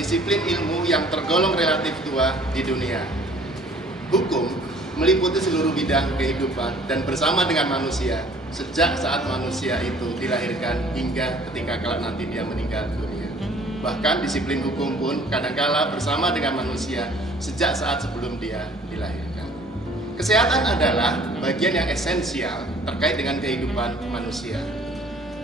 disiplin ilmu yang tergolong relatif tua di dunia. Hukum meliputi seluruh bidang kehidupan dan bersama dengan manusia sejak saat manusia itu dilahirkan hingga ketika kelak nanti dia meninggal dunia. Bahkan disiplin hukum pun kadangkala bersama dengan manusia sejak saat sebelum dia dilahirkan. Kesehatan adalah bagian yang esensial terkait dengan kehidupan manusia.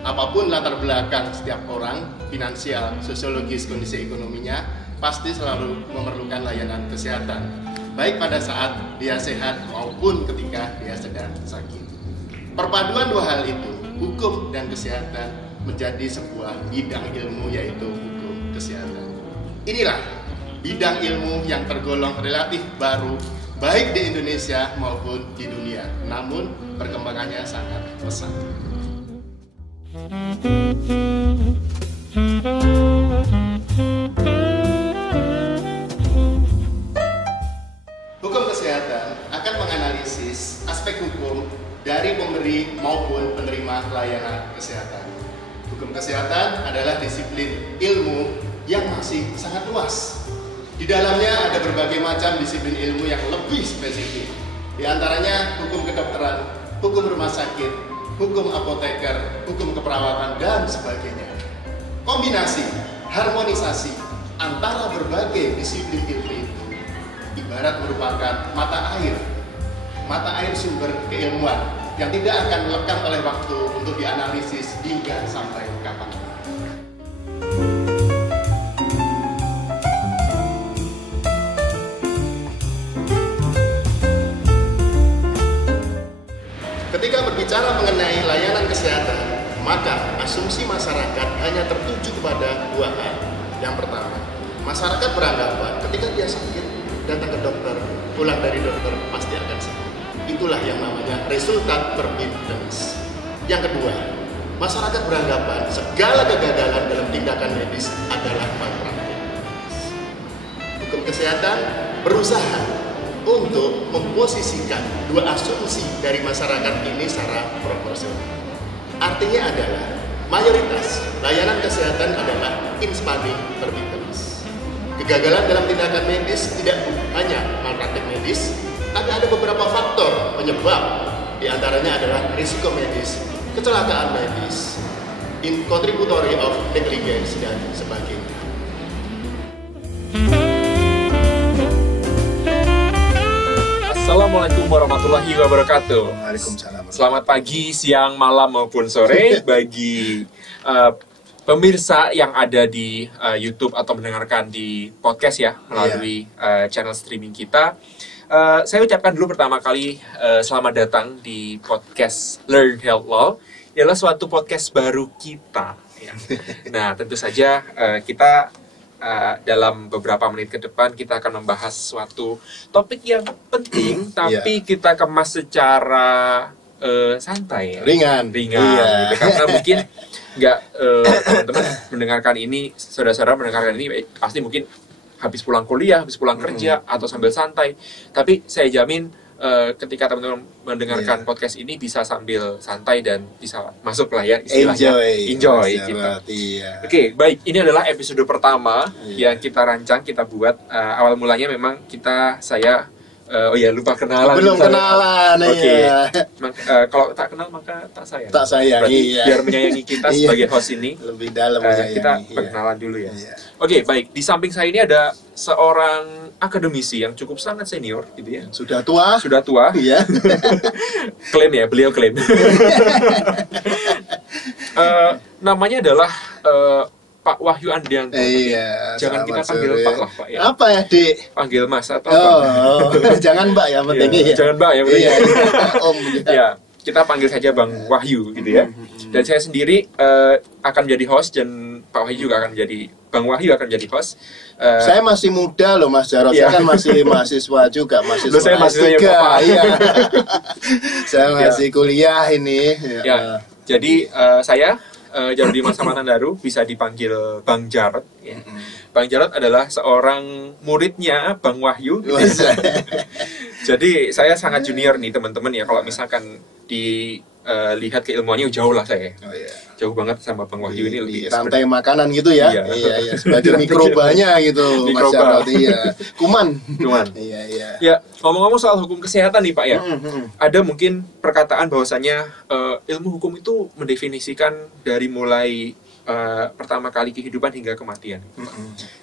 Apapun latar belakang setiap orang, finansial, sosiologis, kondisi ekonominya, pasti selalu memerlukan layanan kesehatan, baik pada saat dia sehat maupun ketika dia sedang sakit. Perpaduan dua hal itu, hukum dan kesehatan, menjadi sebuah bidang ilmu, yaitu hukum kesehatan. Inilah bidang ilmu yang tergolong relatif baru, baik di Indonesia maupun di dunia, namun perkembangannya sangat pesat. Hukum kesehatan akan menganalisis aspek hukum dari pemberi maupun penerima layanan kesehatan. Hukum kesehatan adalah disiplin ilmu yang masih sangat luas. Di dalamnya ada berbagai macam disiplin ilmu yang lebih spesifik. Di antaranya hukum kedokteran, hukum rumah sakit, hukum apoteker, hukum keperawatan, dan sebagainya. Kombinasi, harmonisasi antara berbagai disiplin ilmu itu ibarat merupakan mata air sumber keilmuan yang tidak akan lekang oleh waktu untuk dianalisis hingga sampai kapan. Ketika berbicara mengenai layanan kesehatan, maka asumsi masyarakat hanya tertuju kepada dua hal. Yang pertama, masyarakat beranggapan ketika dia sakit, datang ke dokter, pulang dari dokter pasti akan sembuh. Itulah yang namanya resultat verbindens. Yang kedua, masyarakat beranggapan segala kegagalan dalam tindakan medis adalah malpraktik. Hukum kesehatan berusaha untuk memposisikan dua asumsi dari masyarakat ini secara proporsional. Artinya adalah mayoritas layanan kesehatan adalah in spati verbindens. Kegagalan dalam tindakan medis tidak hanya malpraktik medis, tapi ada beberapa faktor penyebab. Di antaranya adalah risiko medis, kecelakaan medis, contributory of negligence, dan sebagainya. Assalamualaikum warahmatullahi wabarakatuh. Waalaikumsalam. Selamat pagi, siang, malam maupun sore bagi pemirsa yang ada di YouTube atau mendengarkan di podcast ya melalui channel streaming kita. Saya ucapkan dulu pertama kali selamat datang di podcast Learn Health Law. Ini adalah suatu podcast baru kita. Ya. Nah, tentu saja kita dalam beberapa menit ke depan kita akan membahas suatu topik yang penting, tapi kita kemas secara santai, ringan. Gitu. Karena mungkin nggak teman-teman mendengarkan ini, saudara-saudara mendengarkan ini pasti mungkin habis pulang kuliah, habis pulang kerja, atau sambil santai. Tapi saya jamin ketika teman-teman mendengarkan podcast ini bisa sambil santai dan bisa masuk lah ya istilahnya. Enjoy gitu. Oke, baik. Ini adalah episode pertama yang kita rancang, kita buat. Awal mulanya memang saya lupa kenalan. Belum kenalan. Oke. Kalau tak kenal maka tak sayang. Tak sayang. Berarti biar menyayangi kita sebagai host ini. Lebih dalam kita perkenalan dulu ya. Oke, baik. Di samping saya ini ada seorang akademisi yang cukup sangat senior gitu ya. Sudah tua. Iya. Klaim ya, beliau klaim. Namanya adalah Pak Wahyu Andianto. Jangan kita panggil Pak lah, Pak ya. Apa ya, Dik? Panggil Mas atau apa? Jangan Mbak ya, penting ya. Jangan Mbak ya, penting. Om. Ya, kita panggil saja Bang Wahyu gitu ya. Dan saya sendiri akan menjadi host, dan Pak Wahyu juga akan menjadi, Bang Wahyu akan menjadi host. Saya masih muda loh Mas Jarod, saya kan masih mahasiswa juga, mahasiswa saya mahasiswa S3. Iya. Saya masih kuliah ini. Ya, jadi saya Jarodi Mas Manandaru, bisa dipanggil Bang Jarod ya. Bang Jarod adalah seorang muridnya Bang Wahyu. Jadi saya sangat junior nih teman-teman ya. Kalau misalkan di lihat keilmuannya jauh lah saya. Oh iya. Jauh banget sama Bang Wahyu ini lebih Di rantai makanan gitu ya. Iya. Iya. Sebagai mikrobanya gitu, Mas Mikroba. Jarod. Iya. Kuman. Cuman. Iya. Ya, ngomong-ngomong soal hukum kesehatan nih Pak ya. Ada mungkin perkataan bahwasanya ilmu hukum itu mendefinisikan dari mulai pertama kali kehidupan hingga kematian.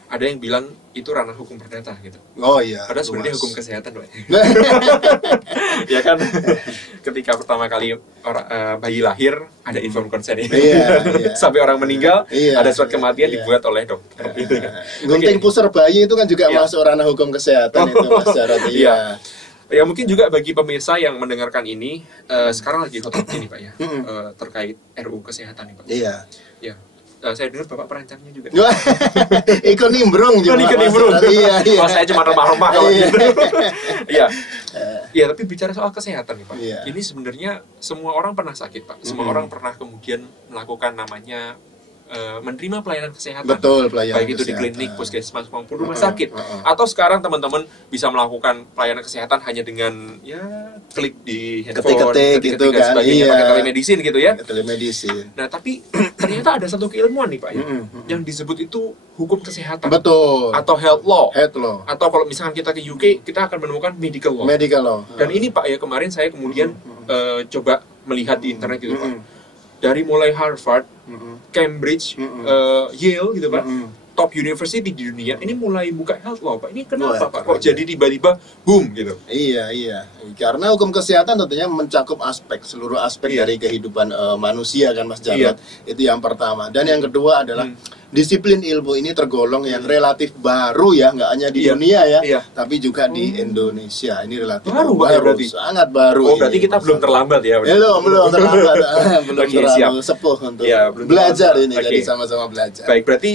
Ada yang bilang itu ranah hukum perdata gitu. Oh iya. Padahal sebenarnya luas. hukum kesehatan, Pak. Ya kan, ketika pertama kali bayi lahir ada informed consent ya. Iya. Sampai orang meninggal Iya, ada surat kematian iya. dibuat oleh dokter. Gitu kan. Gunting pusar bayi itu kan juga Iya. masuk ranah hukum kesehatan itu, Mas Jarod. Iya. Ya mungkin juga bagi pemirsa yang mendengarkan ini sekarang lagi hot ini Pak ya, terkait RUU kesehatan nih Pak. Iya. Ya. Saya dengar Bapak perancangnya juga. Ikut nimbrung juga. Ikut nimbrung. Iya. Oh, saya cuma remah-remah kalau Iya. gitu. Iya. Ya, tapi bicara soal kesehatan nih Pak. Iya. Ini sebenarnya semua orang pernah sakit Pak. Semua orang pernah kemudian melakukan namanya menerima pelayanan kesehatan. Betul, pelayanan baik itu di kesehatan. klinik, puskesmas maupun rumah sakit. Atau sekarang teman-teman bisa melakukan pelayanan kesehatan hanya dengan ya klik di handphone, Ketik-ketik gitu dan kan, sebagainya, iya. pakai telemedicine gitu ya. Telemedicine. Nah, tapi ternyata ada satu keilmuan nih Pak ya, yang disebut itu hukum kesehatan Betul. atau health law. Head law. Atau kalau misalkan kita ke UK, kita akan menemukan medical law. Medical law. Dan ini Pak ya, kemarin saya kemudian coba melihat di internet gitu Pak. Dari mulai Harvard, Cambridge, Yale gitu Pak, top university di dunia, ini mulai buka health law Pak. Ini kenapa Wah, Pak? Kok jadi tiba-tiba boom gitu? Iya. Karena hukum kesehatan tentunya mencakup seluruh aspek Iya. dari kehidupan manusia kan Mas Iya. Jarod. Itu yang pertama. Dan yang kedua adalah disiplin ilmu ini tergolong yang relatif baru ya, nggak hanya di Iya. dunia ya, Iya. tapi juga di Indonesia. Ini relatif Baru, Pak, ya, berarti? sangat baru. Oh, berarti ini, kita Mas belum Jarod. terlambat ya? Belum terlambat. Belum Oke, terlalu siap. sepuh untuk Ya, belum belajar terlambat. ini. Oke. Jadi sama-sama belajar. Baik, berarti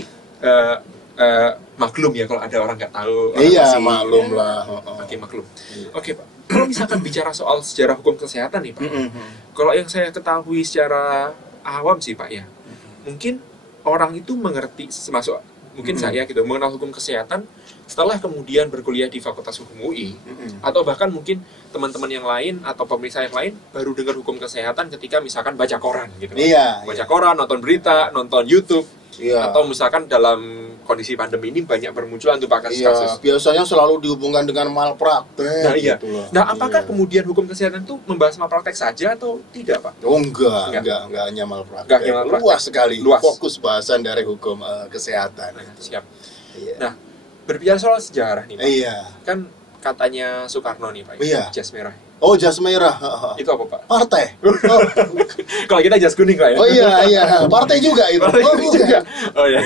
maklum ya kalau ada orang nggak tahu. orang Iya, masih- maklum lah. Oke, maklum. Oke, Pak. Kalau misalkan bicara soal sejarah hukum kesehatan nih, Pak. Kalau yang saya ketahui secara awam sih, Pak ya. Mungkin orang itu mengerti mungkin saya gitu mengenal hukum kesehatan setelah kemudian berkuliah di Fakultas Hukum UI atau bahkan mungkin teman-teman yang lain atau pemirsa yang lain baru dengar hukum kesehatan ketika misalkan baca koran gitu. Iya. Baca koran, nonton berita, nonton YouTube. Iya. Atau misalkan dalam kondisi pandemi ini banyak bermunculan tuh Pak Iya, kasus-kasus. biasanya selalu dihubungkan dengan malpraktek. Nah iya. gitu loh. Nah apakah Iya. kemudian hukum kesehatan itu membahas malpraktek saja atau tidak Pak? Oh enggak hanya malpraktek. Enggak hanya malpraktek. Luas sekali. Luas. Fokus bahasan dari hukum kesehatan. Siap. Iya. Nah berbicara soal sejarah nih Pak. Iya. Kan katanya Soekarno nih Pak. Iya. Jas merah. Oh, jas merah. Itu apa Pak? Partai. Kalau kita jas kuning Pak ya. Oh iya. Partai juga itu. Partai Oh, juga. bukan. Oh iya.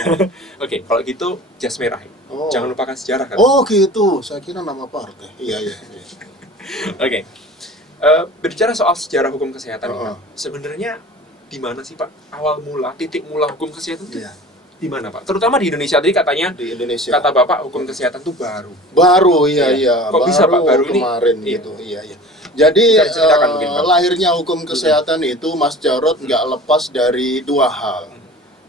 Oke, kalau gitu jas merah. Oh. Jangan lupakan sejarah kan. Oh gitu. Saya kira nama partai. Iya. Oke. Berbicara soal sejarah hukum kesehatan nih, Oh. Pak. Sebenarnya di mana sih Pak awal mula, titik mula hukum kesehatan itu? Iya. Di mana Pak? Terutama di Indonesia tadi katanya Di Indonesia. kata Bapak hukum kesehatan itu baru. Baru, Iya. iya. Kok bisa, Pak? Baru ini? kemarin Iya. gitu, iya. Jadi Bisa diceritakan mungkin, Pak. lahirnya hukum kesehatan itu Mas Jarod nggak lepas dari dua hal.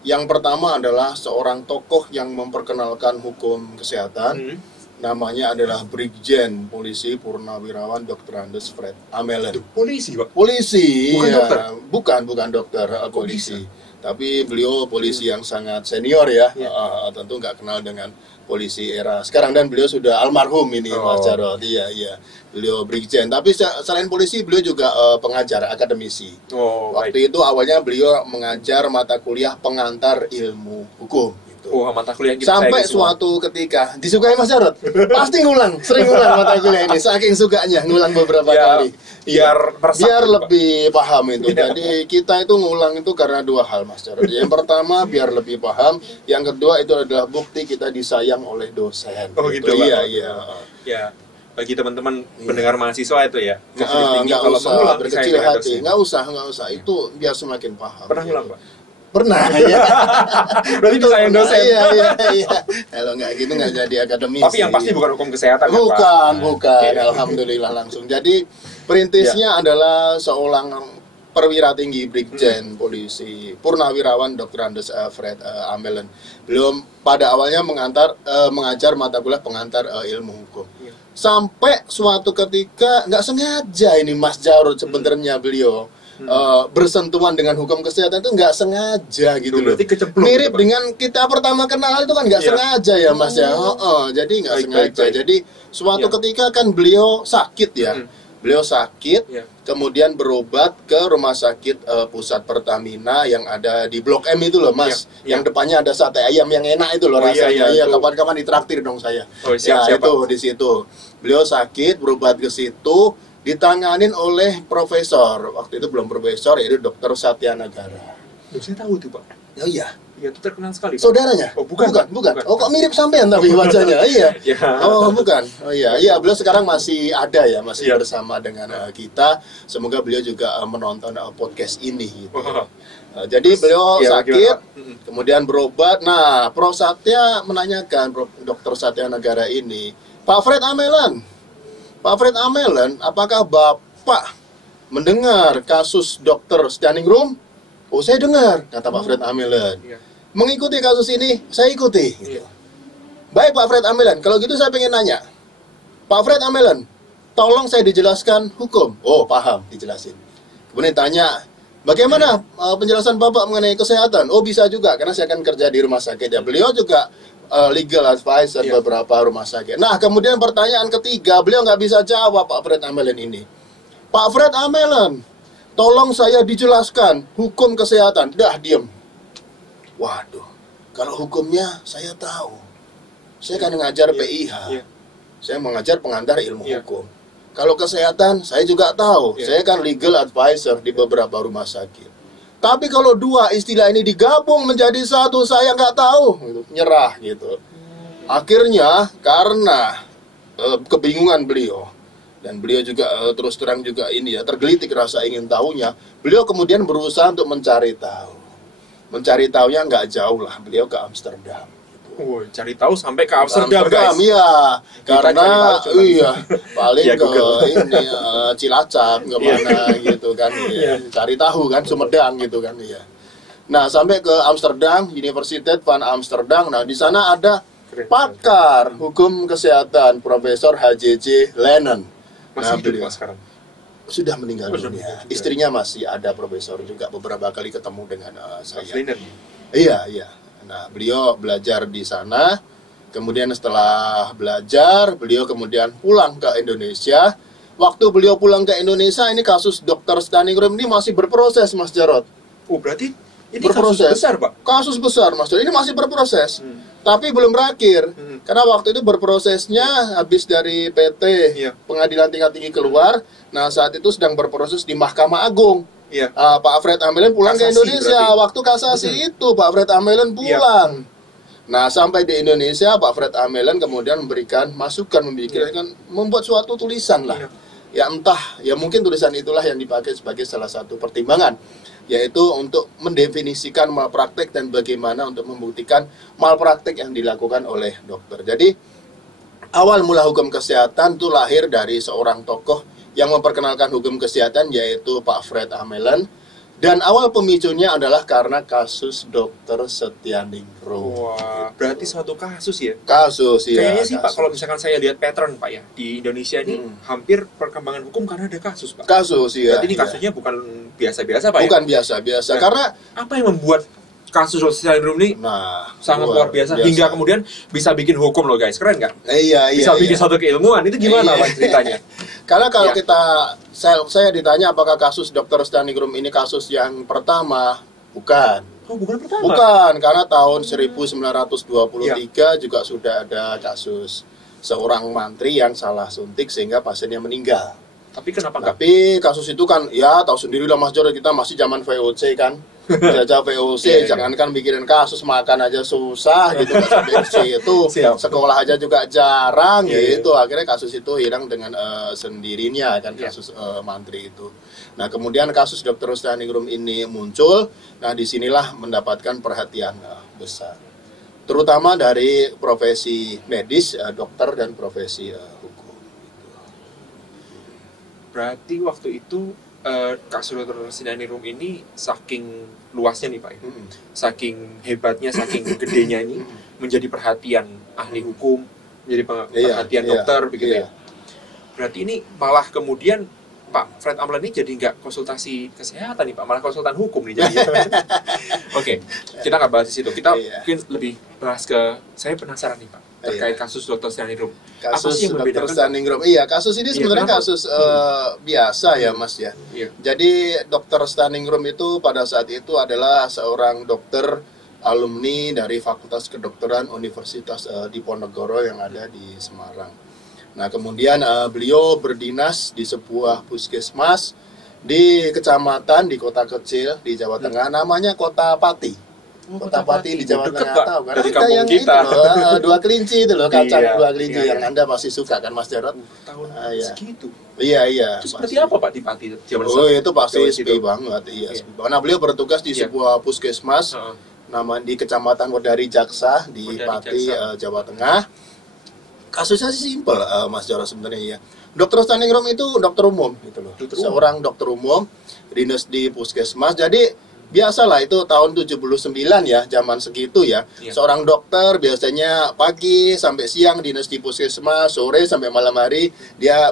Yang pertama adalah seorang tokoh yang memperkenalkan hukum kesehatan. Namanya adalah Brigjen Polisi Purnawirawan Dr. Andes Fred Amelen. Polisi Pak. Polisi, Bukan ya. dokter? Bukan dokter, polisi. bisa? Tapi beliau polisi yang sangat senior ya, Iya. tentu nggak kenal dengan polisi era sekarang, dan beliau sudah almarhum ini Mas Jarod. Iya. Beliau Brigjen. Tapi selain polisi, beliau juga pengajar, akademisi. Oh, baik. Waktu itu awalnya beliau mengajar mata kuliah pengantar ilmu hukum. Gitu. Oh, mata kuliah yang kita Sampai sayangi semua. suatu ketika disukai Mas Jarod, pasti sering ngulang mata kuliah ini, saking sukanya ngulang beberapa Ya, kali. biar meresap Biar gitu, Pak. lebih paham itu. Iya. Jadi kita itu ngulang itu karena dua hal Mas Jarod. Yang pertama biar lebih paham, yang kedua itu adalah bukti kita disayang oleh dosen. Oh, gitu, Pak. Iya. Ya, bagi teman-teman pendengar mahasiswa itu ya. positif tinggi Nggak kalau usah mengulang berkecil disayang dengan hati, dosen. nggak usah. Itu biar semakin paham. Pernah ngulang Pak? Pernah ya. Berarti disayang dosen. Iya. Kalau nggak gitu nggak jadi akademisi. Tapi yang pasti bukan hukum kesehatan ya, Pak? Bukan. Oke. Alhamdulillah langsung. Jadi perintisnya adalah seorang perwira tinggi Brigjen Polisi Purnawirawan Dr. Andes Fred Amelen. Beliau pada awalnya mengajar mata kuliah pengantar ilmu hukum. Sampai suatu ketika nggak sengaja ini Mas Jarod sebenarnya beliau bersentuhan dengan hukum kesehatan itu nggak sengaja gitu loh. Berarti kecemplung Mirip gitu, Pak? dengan kita pertama kenal itu kan nggak Iya. sengaja ya Mas ya. Jadi nggak Baik, sengaja. baik, baik. Jadi suatu Iya. ketika kan beliau sakit ya. Beliau sakit, Iya. kemudian berobat ke rumah sakit pusat Pertamina yang ada di Blok M itu loh Mas. Iya. Yang depannya ada sate ayam yang enak itu loh Oh, iya, rasanya. iya, Iya, itu. kapan-kapan ditraktir dong saya. Oh, siap, Ya, siap, itu Pak. di situ. Beliau sakit, berobat ke situ, ditanganin oleh profesor. Waktu itu belum profesor, yaitu Dr. Satya Nagara. Saya tahu tuh, Pak. Oh iya, Iya, itu terkenal sekali, Pak. saudaranya? Oh, bukan, bukan, Pak. bukan. Bukan. Oh, kok mirip sampean tapi wajahnya? Iya. Ya. Oh, bukan. Oh iya, iya. Beliau sekarang masih ada ya, masih Iya. bersama dengan kita. Semoga beliau juga menonton podcast ini. Gitu. Wah. Jadi beliau Iya, sakit, bagaimana, Pak? kemudian berobat. Nah, Prof. Satya menanyakan, Dr. Satya Nagara ini, Pak Fred Amelan, apakah Bapak mendengar kasus Dr. Standing Room? Oh, saya dengar, kata Pak Fred Amelan. Iya. Mengikuti kasus ini, saya ikuti. Gitu. Iya. Baik Pak Fred Amelan, kalau gitu saya pengen nanya, Pak Fred Amelan, tolong saya dijelaskan hukum. Oh, paham, dijelasin. Kemudian tanya, bagaimana penjelasan Bapak mengenai kesehatan? Oh, bisa juga, karena saya akan kerja di rumah sakit. Ya, beliau juga legal advisor Iya. beberapa rumah sakit. Nah, kemudian pertanyaan ketiga, beliau nggak bisa jawab Pak Fred Amelan ini. Pak Fred Amelan, tolong saya dijelaskan hukum kesehatan. Dah, diem. Waduh, kalau hukumnya saya tahu. Saya kan ngajar Iya. PIH. Iya. Saya mengajar pengantar ilmu Iya. hukum. Kalau kesehatan, saya juga tahu. Iya. Saya kan legal advisor di beberapa rumah sakit. Tapi kalau dua istilah ini digabung menjadi satu, saya nggak tahu. Gitu. Nyerah gitu. Akhirnya, karena kebingungan beliau, dan beliau juga terus terang juga ini ya, tergelitik rasa ingin tahunya, beliau kemudian berusaha untuk mencari tahu. Mencari tahunya nggak jauh lah, beliau ke Amsterdam. Oh, cari tahu sampai ke Amsterdam, guys. iya. Kita Karena cari tahu cuma iya, paling Ya, ke Google. ini Cilacap kemana gitu kan. Iya. Cari tahu kan Sumedang gitu kan, iya. Nah, sampai ke Amsterdam, Universiteit van Amsterdam. Nah, di sana ada Keren. pakar hukum kesehatan Profesor HJJ Lennon. Masih Nah, hidup, beliau Pak, sekarang. sudah meninggal Oh, sudah dunia. meninggal juga. Istrinya masih ada profesor juga, beberapa kali ketemu dengan saya. Linen. Iya, iya. Nah, beliau belajar di sana. Kemudian setelah belajar, beliau kemudian pulang ke Indonesia. Waktu beliau pulang ke Indonesia, ini kasus Dr. Standing Room ini masih berproses, Mas Jarot. Oh, berarti ini Berproses. kasus besar, Pak. Kasus besar, Mas Jarot. Ini masih berproses. Hmm. Tapi belum berakhir. Hmm. Karena waktu itu berprosesnya habis dari PT Iya. Pengadilan Tingkat Tinggi keluar. Nah, saat itu sedang berproses di Mahkamah Agung. Iya. Pak Fred Amelan pulang ke Kasasi Indonesia. berarti. Waktu kasasi itu Pak Fred Amelan pulang. Nah, sampai di Indonesia Pak Fred Amelan kemudian memberikan masukan, membuat suatu tulisan lah. Iya. Ya entah, ya mungkin tulisan itulah yang dipakai sebagai salah satu pertimbangan, yaitu untuk mendefinisikan malpraktek dan bagaimana untuk membuktikan malpraktek yang dilakukan oleh dokter. Jadi awal mula hukum kesehatan itu lahir dari seorang tokoh yang memperkenalkan hukum kesehatan, yaitu Pak Fred Amelan. Dan awal pemicunya adalah karena kasus Dr. Setianingrum. Wah, berarti suatu kasus ya? Kasus ya. Kayaknya sih, Pak, kasus. kalau misalkan saya lihat pattern, Pak, ya, di Indonesia ini hampir perkembangan hukum karena ada kasus, Pak. Kasus ya. Berarti ini kasusnya bukan biasa-biasa, Pak, bukan ya? biasa-biasa. Nah, Karena apa yang membuat kasus Setianingrum ini sangat luar biasa hingga kemudian bisa bikin hukum loh, guys. Keren nggak? iya, Bisa bikin iya. satu keilmuan. Itu gimana, Iya. Pak, ceritanya? Karena kalau Ya. saya ditanya apakah kasus Dr. Setianingrum ini kasus yang pertama, bukan. Oh, bukan pertama. Bukan, karena tahun 1923 juga sudah ada kasus seorang mantri yang salah suntik sehingga pasiennya meninggal. Tapi kenapa nggak? Tapi kasus itu kan, ya tahu sendiri lah Mas Jor, kita masih zaman VOC kan. Jajah VOC, Iya, iya. jangankan mikirin kasus, makan aja susah gitu. Nggak sampai ke situ. Siap. Sekolah aja juga jarang Iya, iya. gitu. Akhirnya kasus itu hilang dengan sendirinya kan, Iya. kasus mantri itu. Nah, kemudian kasus Dr. Setianingrum ini muncul. Nah, disinilah mendapatkan perhatian besar. Terutama dari profesi medis, dokter dan profesi hukum. Berarti waktu itu kasus Dr. Setianingrum ini saking luasnya nih, Pak, ya? Saking hebatnya, saking gedenya ini menjadi perhatian ahli hukum, menjadi Iya, perhatian iya, dokter begitu iya. ya. Berarti ini malah kemudian Pak Fred Amlan ini jadi nggak konsultasi kesehatan nih Pak, malah konsultan hukum nih jadi. Oke, kita nggak bahas di situ. Kita mungkin lebih bahas ke, saya penasaran nih Pak, terkait kasus Dr. Standing Room. Kasus Dr. Standing Room. Iya, kasus ini sebenarnya kasus biasa ya Mas ya. Iya. Jadi Dr. Standing Room itu pada saat itu adalah seorang dokter alumni dari Fakultas Kedokteran Universitas Diponegoro yang ada di Semarang. Nah, kemudian beliau berdinas di sebuah puskesmas di kecamatan di kota kecil di Jawa Tengah, namanya Kota Pati. Kota Pati di Jawa Deket, Tengah, Pak. tahu kan? Dari Kita kampung yang kita. itu loh, dua kelinci itu loh, kacang Iya, dua kelinci iya, yang iya. Anda masih suka kan Mas Jarot? Tahun Iya. segitu. Iya. Itu seperti apa Pak di Pati zaman Oh, itu pasti Jawa sepi situ? banget, iya. Iya. Sepi banget. Nah, beliau bertugas di Iya. sebuah puskesmas nama di Kecamatan Wedari Jaksa di Wedari Pati, Jaksa. Jawa Tengah. Kasusnya sih simpel, Mas Jarot sebenarnya ya. Dokter Standing Room itu dokter umum gitu loh. Dokter Seorang dokter umum dinas di puskesmas. Jadi biasalah itu tahun 79 ya, zaman segitu ya. Iya. Seorang dokter biasanya pagi sampai siang dinas di puskesmas, sore sampai malam hari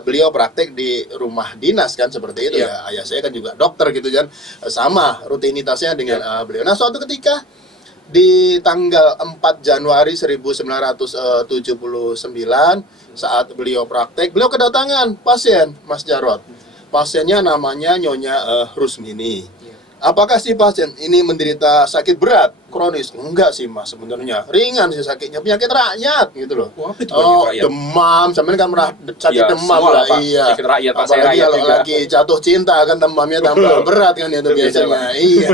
beliau praktek di rumah dinas kan seperti itu Iya. ya. Ayah saya kan juga dokter gitu kan. Sama rutinitasnya dengan beliau. Nah, suatu ketika di tanggal 4 Januari 1979 saat beliau praktek, beliau kedatangan pasien, Mas Jarot. Pasiennya namanya Nyonya Rusmini. Apakah si pasien ini menderita sakit berat, kronis? Enggak sih Mas, sebenarnya ringan sih sakitnya, penyakit rakyat gitu loh. Wah, apa itu penyakit rakyat? Demam, sampean kan pernah sakit Ya, demam semua lah, lah, Pak. iya. Penyakit rakyat, Pak. Saya Apalagi rakyat kalau juga. lagi jatuh cinta kan demamnya tambah berat kan itu biasanya. Iya.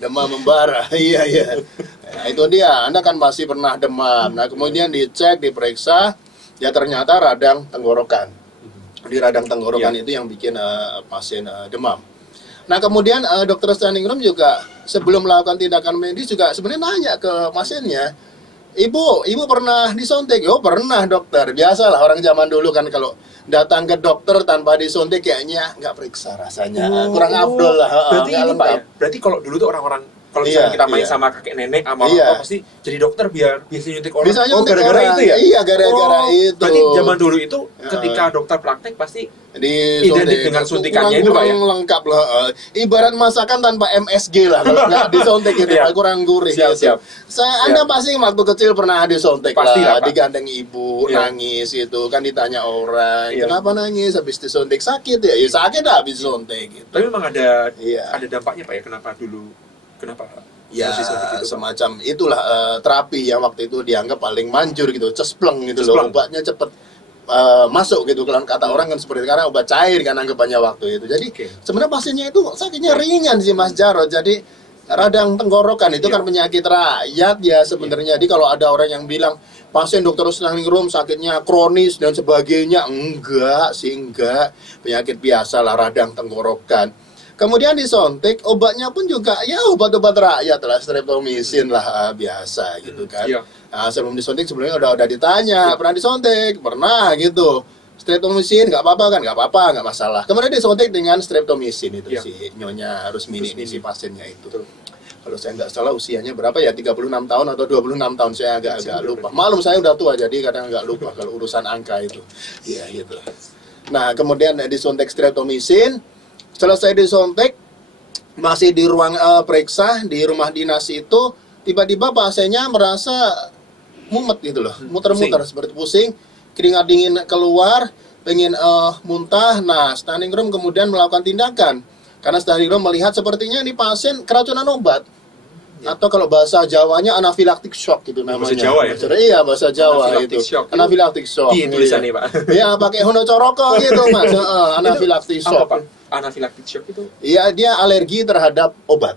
Demam membara. Iya. Nah, itu dia. Anda kan masih pernah demam. Nah, kemudian dicek, diperiksa, ya ternyata radang tenggorokan. Di radang tenggorokan itu yang bikin pasien demam. Nah, kemudian dokter Standing Room juga sebelum melakukan tindakan medis juga sebenarnya nanya ke pasiennya, Ibu pernah disuntik? Oh, pernah dokter. Biasalah orang zaman dulu kan kalau datang ke dokter tanpa disuntik kayaknya nggak periksa rasanya. Kurang afdol lah. Berarti nggak ini Pak lengkap. ya? Berarti kalau dulu tuh orang-orang, kalau Iya, misalnya kita main iya. sama kakek nenek sama orang Iya. tua, pasti jadi dokter biar bisa nyuntik orang. Bisa Oh, nyuntik gara-gara orang. itu ya? Iya, gara-gara itu. Berarti zaman dulu itu ketika dokter praktek pasti identik dengan suntikannya itu Pak ya? kurang lengkap lah. Ibarat masakan tanpa MSG lah kalau nggak disuntik itu Iya. Pak, kurang gurih Siap, gitu. siap. Anda pasti waktu kecil pernah disuntik Pasti lah, lah, Pak. digandeng ibu, Iya. nangis gitu kan, ditanya orang, Iya. kenapa nangis habis disuntik, sakit ya? Ya sakit lah habis disuntik gitu. Tapi memang ada Iya. dampaknya Pak ya, kenapa Ya, harus disuntik itu, Pak? semacam itulah terapi yang waktu itu dianggap paling manjur gitu, cespleng gitu loh, Cespleng. obatnya cepet masuk gitu, kalau kata orang kan seperti karena obat cair kan anggapannya waktu itu. Jadi Oke. sebenarnya pasiennya itu sakitnya ringan sih Mas Jarod. Jadi radang tenggorokan itu kan penyakit rakyat ya sebenarnya. Jadi kalau ada orang yang bilang pasien dokter Standing Room sakitnya kronis dan sebagainya, enggak, penyakit biasa lah radang tenggorokan. Kemudian disuntik, obatnya pun juga ya obat-obat rakyat lah, streptomycin lah biasa gitu kan. Iya. Nah, sebelum disuntik sebelumnya udah ditanya, pernah disuntik? Pernah gitu. Streptomycin nggak apa-apa kan? Nggak apa-apa, nggak masalah. Kemudian disuntik dengan streptomycin itu Iya. si Nyonya Rusmini ini si pasiennya itu. Kalau saya nggak salah usianya berapa ya? 36 tahun atau 26 tahun, saya agak lupa. Malum saya udah tua jadi kadang nggak lupa kalau urusan angka itu. Iya gitu. Nah, kemudian disuntik streptomycin. Selesai disuntik, masih di ruang periksa di rumah dinas itu, tiba-tiba pasiennya merasa mumet gitu loh, muter-muter seperti pusing, keringat dingin keluar, pengen muntah. Nah, Standing Room kemudian melakukan tindakan karena Standing Room melihat sepertinya ini pasien keracunan obat. Atau kalau bahasa Jawanya anafilaktik shock gitu namanya. Bahasa Jawa ya? Iya, bahasa Jawa Anafilaktik itu. shock. Anafilaktik shock. Iya, tulisannya, Pak. Iya, pakai hono coroko gitu, Mas. Anafilaktik Apa shock. Pak? Anafilaktik shock itu? Iya, dia alergi terhadap obat.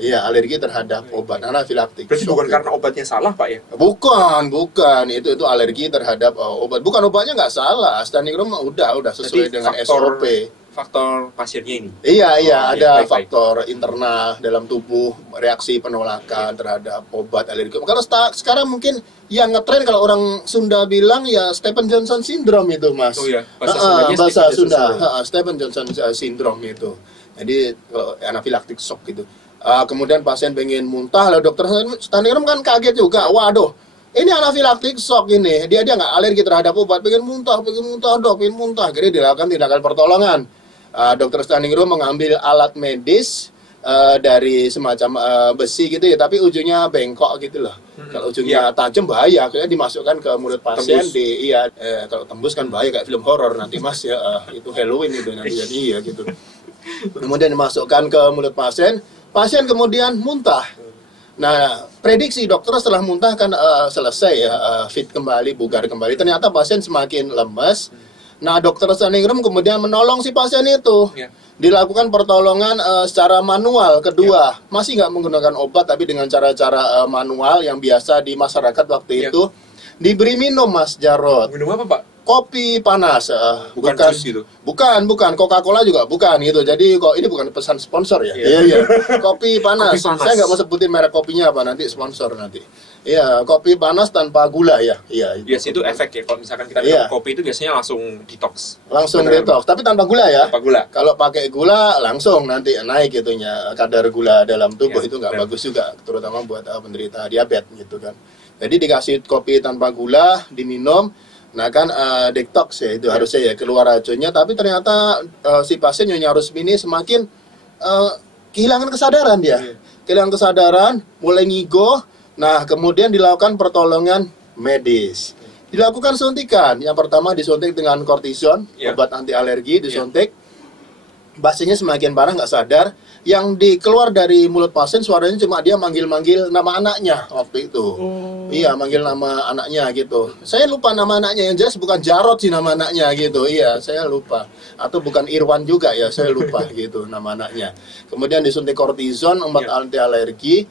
Iya, alergi terhadap obat, anafilaktik Berarti shock bukan gitu. karena obatnya salah Pak ya? Bukan. Itu alergi terhadap obat. Bukan obatnya nggak salah. Standing Room udah sesuai dengan SOP. Faktor pasiennya ini. Iya, Oh, ada baik. faktor internal dalam tubuh, reaksi penolakan terhadap obat alergi. Kalau sekarang mungkin yang ngetren kalau orang Sunda bilang ya Stephen Johnson syndrome itu, Mas. Oh iya, bahasa Sundanya bahasa Stephen Johnson Sunda, syndrome. Stephen Johnson syndrome itu. Jadi kalau anafilaktik shock gitu. Kemudian pasien pengen muntah, lalu dokter Standing Room kan kaget juga. Waduh, ini anafilaktik shock ini. Dia nggak alergi terhadap obat, pengen muntah dok, pengen muntah. Akhirnya dilakukan tindakan pertolongan. Dokter standing room mengambil alat medis dari semacam besi gitu ya, tapi ujungnya bengkok gitu loh. Kalau ujungnya tajam bahaya, akhirnya dimasukkan ke mulut pasien. Kalau tembus kan bahaya, kayak film horor nanti Mas ya, itu Halloween itu nanti jadi ya gitu. Kemudian dimasukkan ke mulut pasien, pasien kemudian muntah. Nah, prediksi dokter setelah muntah kan selesai ya, fit kembali, bugar kembali. Ternyata pasien semakin lemes. Nah, dokter standing room kemudian menolong si pasien itu. Dilakukan pertolongan secara manual. Kedua, masih nggak menggunakan obat, tapi dengan cara-cara manual yang biasa di masyarakat waktu itu. Diberi minum, Mas Jarot. Minum apa, Pak? Kopi panas. Bukan jus gitu? Bukan. Coca-Cola juga bukan gitu. Jadi kok ini bukan pesan sponsor ya? Iya. Kopi panas. Saya nggak mau sebutin merek kopinya apa, nanti sponsor nanti. Iya, kopi panas tanpa gula ya. Iya. Itu efek ya. Kalau misalkan kita minum kopi itu biasanya langsung detox. Langsung detox, tapi tanpa gula ya. Tanpa gula. Kalau pakai gula langsung nanti naik gitunya, kadar gula dalam tubuh itu nggak bagus juga, terutama buat penderita diabetes gitu kan. Jadi dikasih kopi tanpa gula, diminum. Nah kan detox ya, itu harusnya ya keluar racunnya. Tapi ternyata si pasien Nyonya Rusmi ini semakin kehilangan kesadaran dia. Kehilangan kesadaran, mulai ngigo. Nah kemudian dilakukan pertolongan medis. Dilakukan suntikan. Yang pertama disuntik dengan kortison, obat anti alergi disuntik. Pasiennya semakin parah, nggak sadar. Yang dikeluar dari mulut pasien suaranya cuma dia manggil-manggil nama anaknya waktu itu. Iya, manggil nama anaknya gitu. Saya lupa nama anaknya, yang jelas bukan Jarot sih nama anaknya gitu. Iya, saya lupa. Atau bukan Irwan juga ya, saya lupa gitu nama anaknya. Kemudian disuntik kortison, obat anti alergi.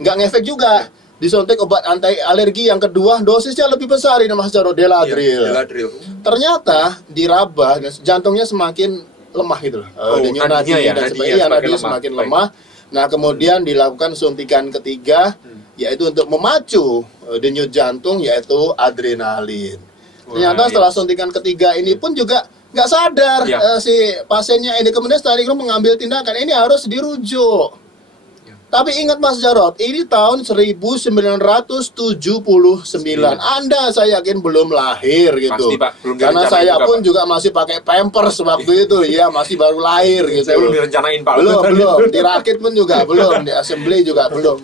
Nggak ngefek juga. Disuntik obat anti alergi yang kedua, dosisnya lebih besar ini Mas Jarot, Deladril. Ternyata diraba, jantungnya semakin lemah gitu loh. Nadinya semakin lemah. Nah, kemudian dilakukan suntikan ketiga, yaitu untuk memacu denyut jantung, yaitu adrenalin. Ternyata setelah suntikan ketiga ini pun juga nggak sadar si pasiennya ini. Kemudian standing room mengambil tindakan, ini harus dirujuk. Tapi ingat Mas Jarot, ini tahun 1979. Anda saya yakin belum lahir gitu. Pasti, Pak. Karena saya pun juga masih pakai Pampers waktu itu, ya masih baru lahir gitu. Saya belum direncanain, Pak. Belum. Dirakit pun juga belum, di assembly juga belum.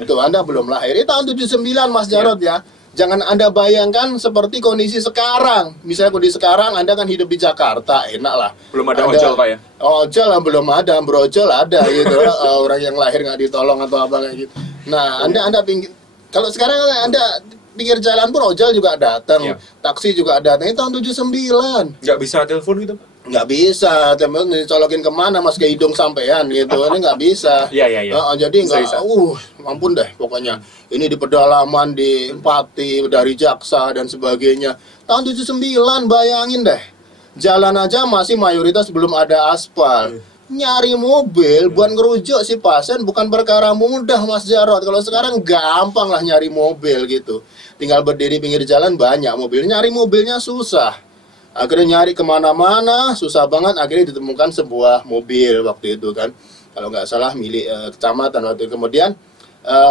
Itu Anda belum lahir. Ini tahun 79 Mas Jarot ya. Jangan Anda bayangkan seperti kondisi sekarang. Misalnya kondisi sekarang Anda kan hidup di Jakarta, enak lah. Belum ada ojol, Pak ya? Ojol belum ada, brojol ada gitu. Orang yang lahir nggak ditolong atau apa kayak gitu. Nah, Anda kalau sekarang Anda pinggir jalan pun ojol juga datang, taksi juga datang. Ini tahun 79. Nggak bisa telepon gitu, Pak? Nggak bisa, temen dicolokin kemana Mas ke hidung sampean gitu, ini nggak bisa. Iya. Jadi nggak, ampun deh pokoknya. Ini di pedalaman, di Pati, dari Jaksa dan sebagainya. Tahun 79, bayangin deh. Jalan aja masih mayoritas belum ada aspal. Nyari mobil buat ngerujuk si pasien bukan perkara mudah Mas Jarot. Kalau sekarang gampang lah nyari mobil gitu. Tinggal berdiri pinggir jalan banyak mobil, nyari mobilnya susah. Akhirnya nyari kemana-mana, susah banget. Akhirnya ditemukan sebuah mobil waktu itu kan, kalau nggak salah milik kecamatan waktu itu. Kemudian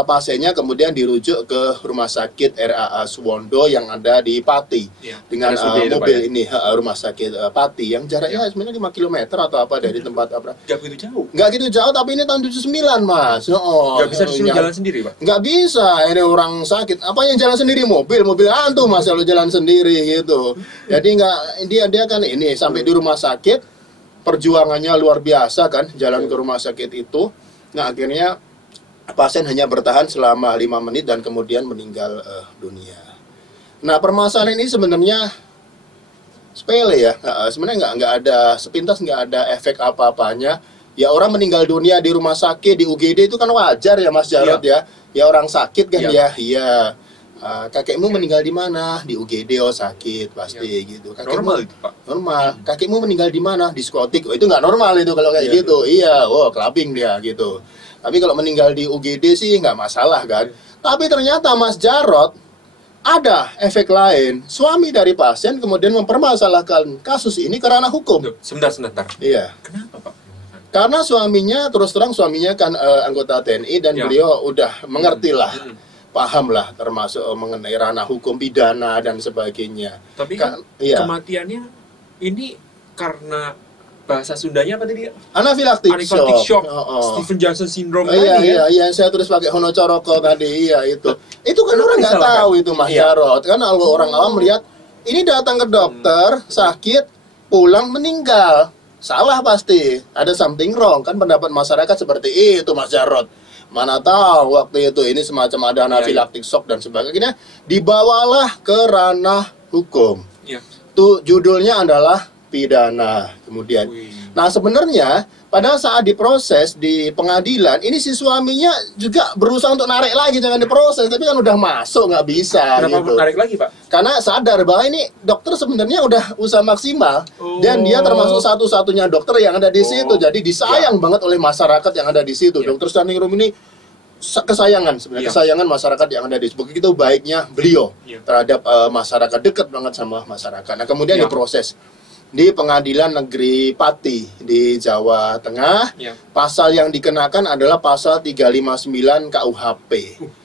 pasiennya kemudian dirujuk ke rumah sakit RAA Suwondo yang ada di Pati dengan mobil ini rumah sakit Pati yang jaraknya sebenarnya 5 km atau apa dari tempat apa? Nggak gitu jauh, tapi ini tahun 79 Mas. Nggak bisa disuruh jalan sendiri Pak? Nggak bisa, ini orang sakit. Apa yang jalan sendiri mobil hantu Mas kalau jalan sendiri gitu. Jadi nggak dia kan ini sampai di rumah sakit, perjuangannya luar biasa kan jalan ke rumah sakit itu. Nah akhirnya pasien hanya bertahan selama 5 menit dan kemudian meninggal dunia. Nah permasalahan ini sebenarnya sepele ya, sebenarnya nggak ada sepintas, nggak ada efek apa-apanya. Ya orang meninggal dunia di rumah sakit, di UGD itu kan wajar ya Mas Jarot ya. Ya orang sakit kan ya. Iya. Kakekmu meninggal di mana? Di UGD, oh sakit pasti gitu. Normal itu Pak. Normal. Kakekmu meninggal di mana? Diskotik. Oh, itu nggak normal itu kalau kayak gitu. Iya, clubbing dia gitu. Tapi kalau meninggal di UGD sih nggak masalah kan. Tapi ternyata Mas Jarot ada efek lain. Suami dari pasien kemudian mempermasalahkan kasus ini karena hukum. Sebentar. Iya. Kenapa Pak? Karena suaminya, terus terang suaminya kan anggota TNI dan beliau udah mengerti lah. Paham lah termasuk mengenai ranah hukum pidana dan sebagainya. Tapi kan kematiannya ini karena bahasa Sundanya apa tadi? Anafilaktik shock. Stephen Johnson syndrome Iya, yang saya tulis pakai Honocoroko tadi, iya itu. Itu kan orang nggak tahu itu Mas Jarot. Kan kalau orang awam melihat ini datang ke dokter sakit, pulang meninggal, salah pasti. Ada something wrong kan, pendapat masyarakat seperti itu Mas Jarot. Mana tahu waktu itu ini semacam ada anafilaktik shock dan sebagainya, dibawalah ke ranah hukum. Tuh judulnya adalah pidana kemudian. Nah sebenarnya pada saat diproses di pengadilan ini si suaminya juga berusaha untuk narik lagi, jangan diproses, tapi kan udah masuk nggak bisa. Kenapa gitu. Narik lagi Pak? Karena sadar bahwa ini dokter sebenarnya udah usaha maksimal dan dia termasuk satu-satunya dokter yang ada di situ, jadi disayang banget oleh masyarakat yang ada di situ. Dokter standing room ini kesayangan sebenarnya, kesayangan masyarakat yang ada di situ. Begitu baiknya beliau terhadap masyarakat, dekat banget sama masyarakat. Nah kemudian diproses di Pengadilan Negeri Pati di Jawa Tengah. Pasal yang dikenakan adalah pasal 359 KUHP.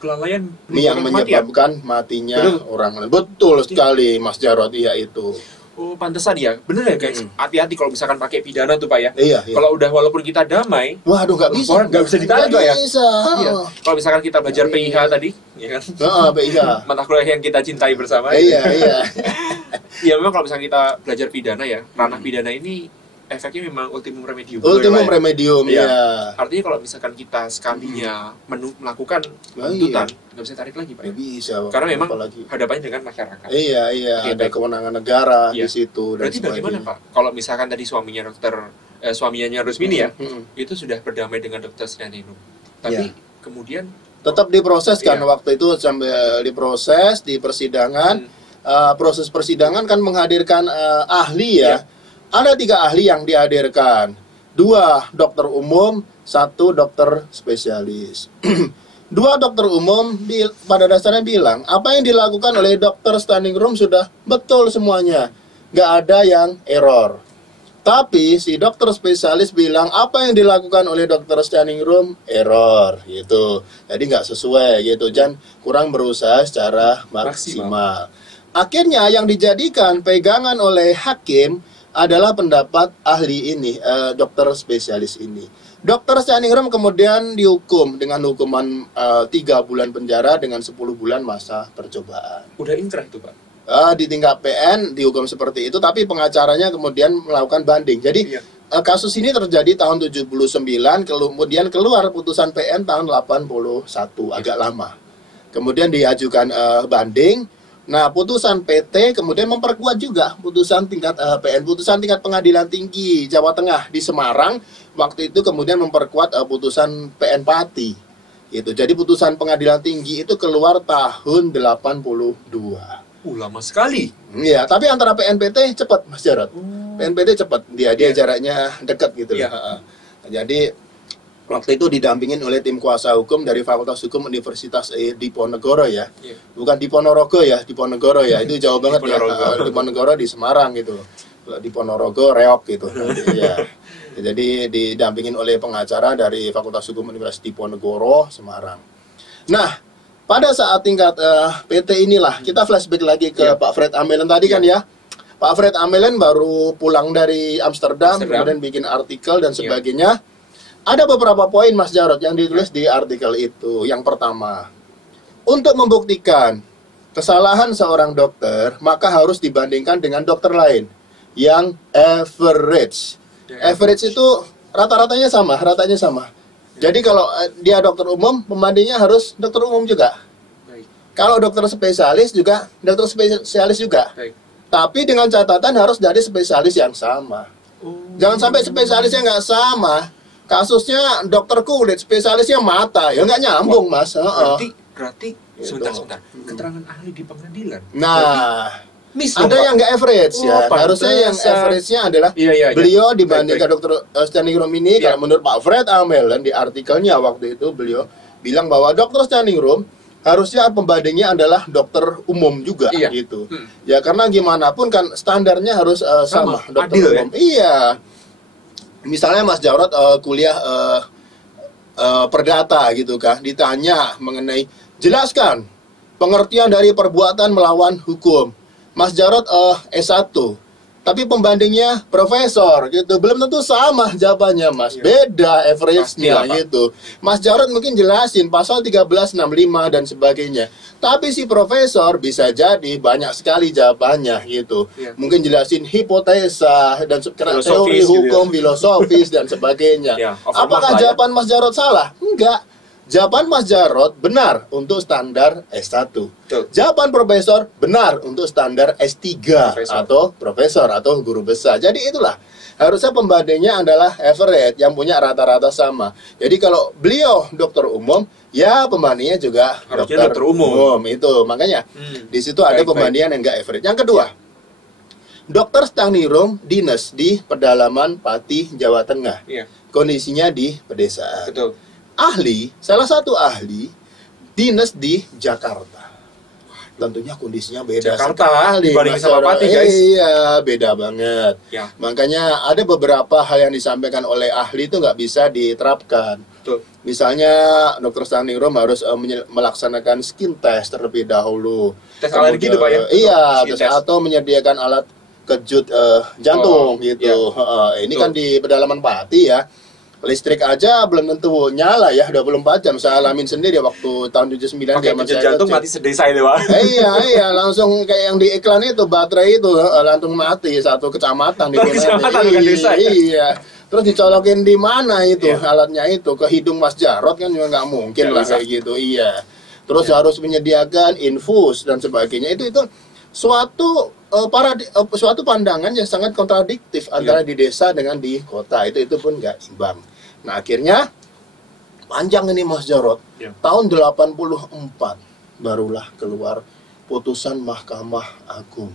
Kelalaian yang menyebabkan matinya orang. Betul sekali Mas Jarot, iya itu. Oh, pantesan ya. Bener ya guys. Hati-hati kalau misalkan pakai pidana tuh Pak ya. Iya. Kalau udah walaupun kita damai, waduh nggak bisa. Nggak bisa ditarik Pak ya. Bisa. Iya. Kalau misalkan kita belajar PIH tadi, ya kan? PIH. Mata kuliah yang kita cintai bersama. Iya. Ya memang kalau misalkan kita belajar pidana ya, ranah pidana ini efeknya memang ultimum remedium. Ultimum remedium, ya. Artinya kalau misalkan kita sekalinya melakukan tuntutan, nggak bisa tarik lagi, Pak. Nggak bisa. Karena memang hadapannya dengan masyarakat. Iya. Ada kewenangan negara di situ. Berarti bagaimana, Pak? Kalau misalkan tadi suaminya Rusmini ya, itu sudah berdamai dengan dokter Standing Room. Tapi kemudian tetap diproses kan waktu itu sampai diproses di persidangan. Proses persidangan kan menghadirkan ahli ya. Ada 3 ahli yang dihadirkan, 2 dokter umum, 1 dokter spesialis. 2 dokter umum pada dasarnya bilang apa yang dilakukan oleh dokter standing room sudah betul semuanya, nggak ada yang error. Tapi si dokter spesialis bilang apa yang dilakukan oleh dokter standing room error gitu, jadi nggak sesuai gitu, dan kurang berusaha secara maksimal. Akhirnya yang dijadikan pegangan oleh hakim adalah pendapat ahli ini, dokter spesialis ini. Dokter standing room kemudian dihukum dengan hukuman 3 bulan penjara dengan 10 bulan masa percobaan. Udah inkrah itu Pak? Di tingkat PN dihukum seperti itu, tapi pengacaranya kemudian melakukan banding. Jadi kasus ini terjadi tahun 79, kemudian keluar putusan PN tahun 81, agak lama. Kemudian diajukan banding. Nah, putusan PT kemudian memperkuat juga putusan tingkat PN, putusan tingkat Pengadilan Tinggi Jawa Tengah di Semarang waktu itu kemudian memperkuat putusan PN Pati. Gitu. Jadi putusan Pengadilan Tinggi itu keluar tahun 82. Lama sekali. Iya, tapi antara PNPT cepat Mas Jarot. PNPT cepat, dia jaraknya dekat gitu. Jadi waktu itu didampingin oleh tim kuasa hukum dari Fakultas Hukum Universitas Diponegoro ya. Bukan di Ponorogo ya, di Diponegoro ya. Itu jauh banget ya. Diponegoro di Semarang gitu. Di Ponorogo reok gitu. Ya. Jadi didampingin oleh pengacara dari Fakultas Hukum Universitas Diponegoro, Semarang. Nah, pada saat tingkat PT inilah kita flashback lagi ke Pak Fred Amelen tadi kan ya. Pak Fred Amelen baru pulang dari Amsterdam, kemudian bikin artikel dan sebagainya. Ada beberapa poin Mas Jarot yang ditulis di artikel itu. Yang pertama, untuk membuktikan kesalahan seorang dokter, maka harus dibandingkan dengan dokter lain yang average. Average itu rata-ratanya sama, Jadi kalau dia dokter umum, pembandingnya harus dokter umum juga. Kalau dokter spesialis juga, dokter spesialis juga. Tapi dengan catatan harus dari spesialis yang sama. Jangan sampai spesialisnya nggak sama. Kasusnya dokter kulit, spesialisnya mata, ya nggak nyambung Mas. Berarti sebentar. Keterangan ahli di pengadilan. Nah, ada yang nggak average ya. Harusnya yang average-nya adalah beliau dibandingkan dokter standing room ini. Kalau menurut Pak Fred Amelen di artikelnya waktu itu beliau bilang bahwa dokter standing room harusnya pembandingnya adalah dokter umum juga gitu. Ya karena gimana pun kan standarnya harus sama dokter umum. Iya. Misalnya Mas Jarot kuliah perdata gitu kan, ditanya mengenai jelaskan pengertian dari perbuatan melawan hukum. Mas Jarot S1 tapi pembandingnya profesor gitu. Belum tentu sama jawabannya, Mas. Beda average-nya gitu. Mas Jarod mungkin jelasin pasal 1365 dan sebagainya. Tapi si profesor bisa jadi banyak sekali jawabannya gitu. Mungkin jelasin hipotesa dan teori hukum, filosofis dan sebagainya. Apakah jawaban Mas Jarod salah? Enggak. Jawaban Mas Jarod benar untuk standar S1. Jawaban profesor benar untuk standar S3 atau profesor atau guru besar. Jadi itulah, harusnya pembandingnya adalah average yang punya rata-rata sama. Jadi kalau beliau dokter umum, ya pembandingnya juga dokter umum. Itu makanya di situ ada pembandingan yang enggak average. Yang kedua, Dr. Staningrum dinas di pedalaman Pati, Jawa Tengah. Kondisinya di pedesaan. Ahli, salah satu ahli dinas di Jakarta. Tentunya kondisinya beda sekali. Dibanding sama Pati, guys. Iya, beda banget. Makanya ada beberapa hal yang disampaikan oleh ahli itu nggak bisa diterapkan. Misalnya Dr. Staningrum harus melaksanakan skin test terlebih dahulu. Tes alergi itu Pak ya? Iya, atau menyediakan alat kejut jantung gitu. Ini kan di pedalaman Pati ya. Listrik aja belum tentu nyala ya 24 jam. Saya alamin sendiri waktu tahun 79 zaman saya jantung mati sedesa itu Pak. Iya, langsung kayak yang di iklan itu, baterai itu langsung mati satu kecamatan di desa. Iya. Terus dicolokin di mana itu alatnya itu? Ke hidung Mas Jarod kan juga nggak mungkin lah kayak gitu. Iya. Terus harus menyediakan infus dan sebagainya. Itu suatu suatu pandangan yang sangat kontradiktif antara di desa dengan di kota. Itu pun nggak imbang. Nah akhirnya panjang ini Mas Jarod. Tahun 84 barulah keluar putusan Mahkamah Agung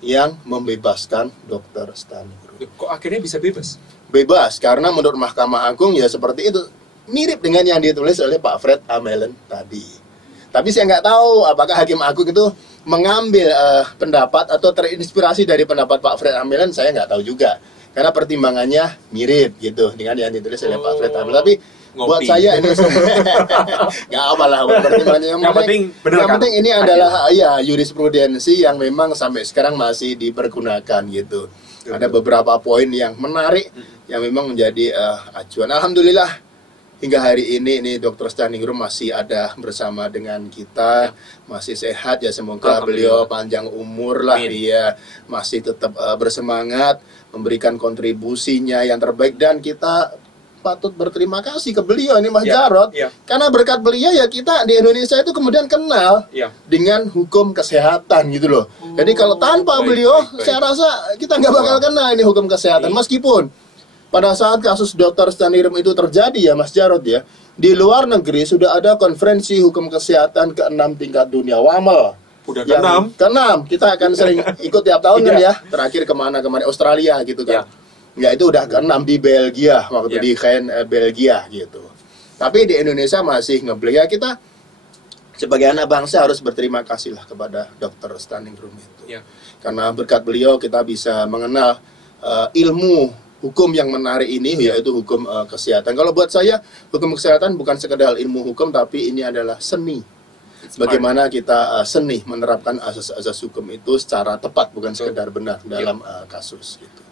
yang membebaskan Dr. Staningrum. Kok akhirnya bisa bebas? Bebas karena menurut Mahkamah Agung ya seperti itu, mirip dengan yang ditulis oleh Pak Fred Amelen tadi. Tapi saya nggak tahu apakah Hakim Agung itu mengambil pendapat atau terinspirasi dari pendapat Pak Fred Amelen, saya nggak tahu juga. Karena pertimbangannya mirip gitu dengan yang ditulis oleh Pak Fred Amelen. Tapi buat saya ini nggak apalah pertimbangannya. Yang penting ini adalah jurisprudensi yang memang sampai sekarang masih dipergunakan gitu. Ada beberapa poin yang menarik yang memang menjadi acuan. Alhamdulillah hingga hari ini Dr. Staningrum masih ada bersama dengan kita, masih sehat ya, semoga beliau panjang umur lah, dia masih tetap bersemangat memberikan kontribusinya yang terbaik, dan kita patut berterima kasih ke beliau ini Mas Jarod, karena berkat beliau ya kita di Indonesia itu kemudian kenal dengan hukum kesehatan gitu loh. Jadi kalau tanpa beliau saya rasa kita nggak bakal kenal ini hukum kesehatan. Meskipun pada saat kasus Dr. Staningrum itu terjadi ya Mas Jarod ya, di luar negeri sudah ada konferensi hukum kesehatan ke-6 tingkat dunia, WAML. Udah ke-6? Kita akan sering ikut tiap tahun kan ya. Terakhir kemana? Kemarin Australia gitu kan. Ya itu udah ke-6 di Belgia, waktu di Caen, Belgia gitu. Tapi di Indonesia masih ngeblek ya. Kita sebagai anak bangsa harus berterima kasih lah kepada Dr. Staningrum itu. Karena berkat beliau kita bisa mengenal ilmu hukum yang menarik ini, yaitu hukum kesehatan. Kalau buat saya, hukum kesehatan bukan sekedar ilmu hukum, tapi ini adalah seni. Bagaimana kita seni menerapkan asas-asas hukum itu secara tepat, bukan sekedar benar dalam kasus gitu.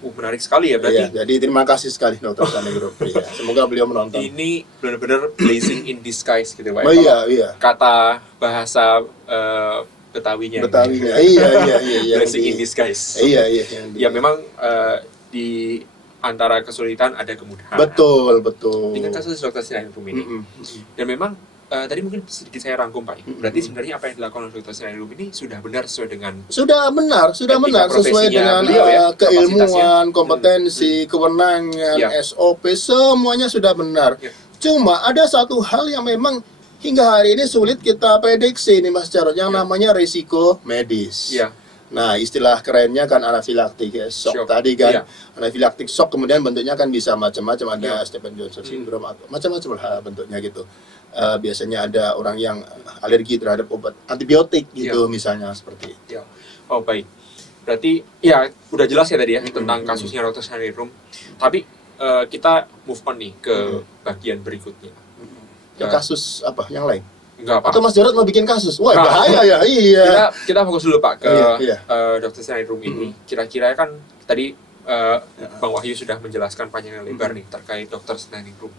Menarik sekali ya berarti. Jadi terima kasih sekali Dr. Staningrum. Semoga beliau menonton. Ini benar-benar blessing in disguise gitu Pak. Kata bahasa Betawinya. Iya. Blessing in disguise. Iya. Ya memang di antara kesulitan ada kemudahan. Betul. Dengan kasus Dr. Staningrum ini. Dan memang tadi mungkin sedikit saya rangkum Pak. Berarti sebenarnya apa yang dilakukan oleh Dr. Staningrum ini sudah benar sesuai dengan sesuai dengan keilmuan, kompetensi, kewenangan, SOP, semuanya sudah benar. Cuma ada satu hal yang memang hingga hari ini sulit kita prediksi nih Mas Jarod, yang namanya risiko medis. Nah, istilah kerennya kan anafilaktik shock tadi kan. Anafilaktik shock kemudian bentuknya kan bisa macam-macam, ada Stevens-Johnson syndrome atau macam-macam lah bentuknya gitu. Biasanya ada orang yang alergi terhadap obat antibiotik gitu misalnya seperti itu. Oh baik. Berarti ya udah jelas ya tadi ya tentang kasusnya Dr. Staningrum. Tapi kita move on nih ke bagian berikutnya. Kasus apa yang lain? Enggak apa. Atau Mas Jarod mau bikin kasus? Wah, bahaya ya. Iya. Kita fokus dulu Pak ke Iya. Dr. Snydroom ini. Kira-kira kan tadi Bang Wahyu sudah menjelaskan panjang dan lebar nih terkait Dr. Snydroom.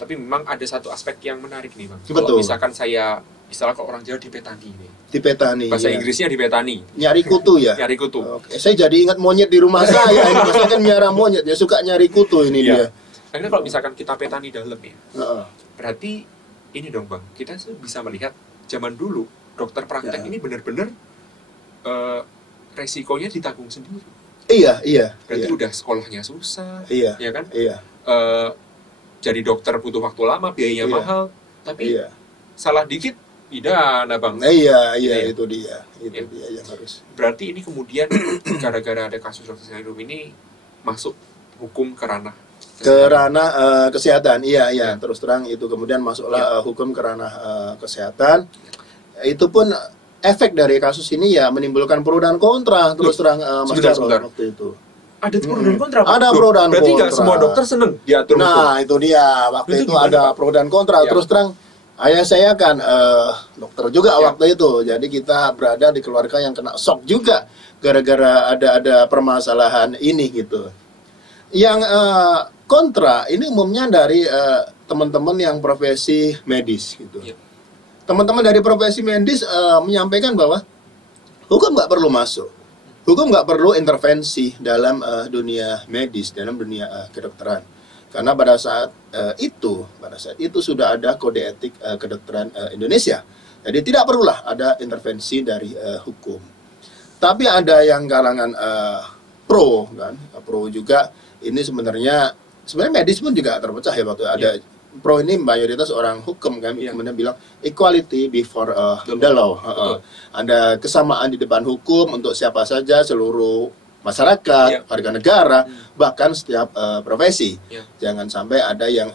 Tapi memang ada satu aspek yang menarik nih Bang. Kalau misalkan saya, istilah kalau orang Jawa dipetani nih. Dipetani. Bahasa Inggrisnya dipetani. Nyari kutu ya. Nyari kutu. Oke. Saya jadi ingat monyet di rumah saya. Ini saya kan nyara monyet, ya suka nyari kutu ini dia. Akhirnya kalau misalkan kita petani dalam ya, berarti ini dong Bang, kita bisa melihat zaman dulu dokter praktek ini benar-benar resikonya ditanggung sendiri. Iya. Berarti udah sekolahnya susah, ya kan? Iya. Jadi dokter butuh waktu lama, biayanya mahal, tapi salah dikit pidana Bang. Iya, itu dia yang harus. Berarti ini kemudian gara-gara ada kasus Dr. Snydroom ini masuk hukum ke ranah kesehatan. Iya. Terus terang itu kemudian masuklah hukum ke ranah kesehatan. Itu pun efek dari kasus ini ya menimbulkan pro dan kontra. Terus terang Mas Jarod waktu itu. Ada pro dan kontra. Ada pro dan kontra. Berarti nggak semua dokter seneng diatur hukum. Nah, itu dia. Waktu itu ada pro dan kontra. Terus terang ayah saya kan dokter juga waktu itu. Jadi kita berada di keluarga yang kena shock juga gara-gara ada permasalahan ini gitu. Yang kontra ini umumnya dari teman-teman yang profesi medis gitu. Teman-teman dari profesi medis menyampaikan bahwa hukum nggak perlu masuk, hukum nggak perlu intervensi dalam dunia medis, dalam dunia kedokteran, karena pada saat itu sudah ada kode etik kedokteran Indonesia, jadi tidak perlulah ada intervensi dari hukum. Tapi ada yang kalangan pro juga. Ini sebenarnya medis pun juga terpecah ya waktu ada pro ini mayoritas orang hukum kan kemudian bilang equality before the law. Ada kesamaan di depan hukum untuk siapa saja, seluruh masyarakat, warga negara, bahkan setiap profesi. Jangan sampai ada yang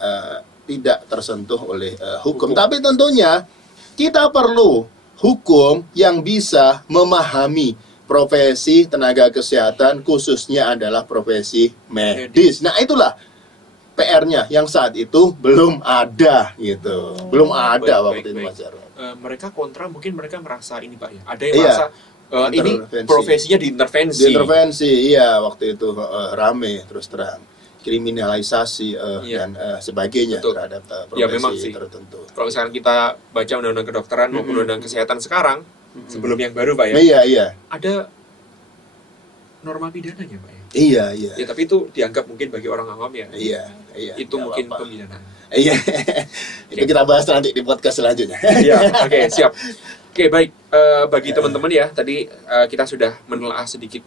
tidak tersentuh oleh hukum. Tapi tentunya kita perlu hukum yang bisa memahami profesi tenaga kesehatan, khususnya adalah profesi medis. Nah, itulah PR-nya yang saat itu belum ada gitu. Belum ada waktu itu Mas Jarod. Mereka kontra, mungkin mereka merasa ini Pak ya. Ada yang merasa ini profesinya diintervensi. Diintervensi, iya waktu itu rame terus terang. Kriminalisasi dan sebagainya terhadap profesi tertentu. Kalau misalkan kita baca undang-undang kedokteran maupun undang-undang kesehatan sekarang, sebelum yang baru Pak ya. Iya. Ada norma pidananya Pak ya. Iya. Ya tapi itu dianggap mungkin bagi orang awam ya. Iya. Itu mungkin pemidanaan. Iya. Itu kita bahas nanti di podcast selanjutnya. Iya, oke, siap. Oke, baik. Bagi teman-teman ya, tadi kita sudah menelaah sedikit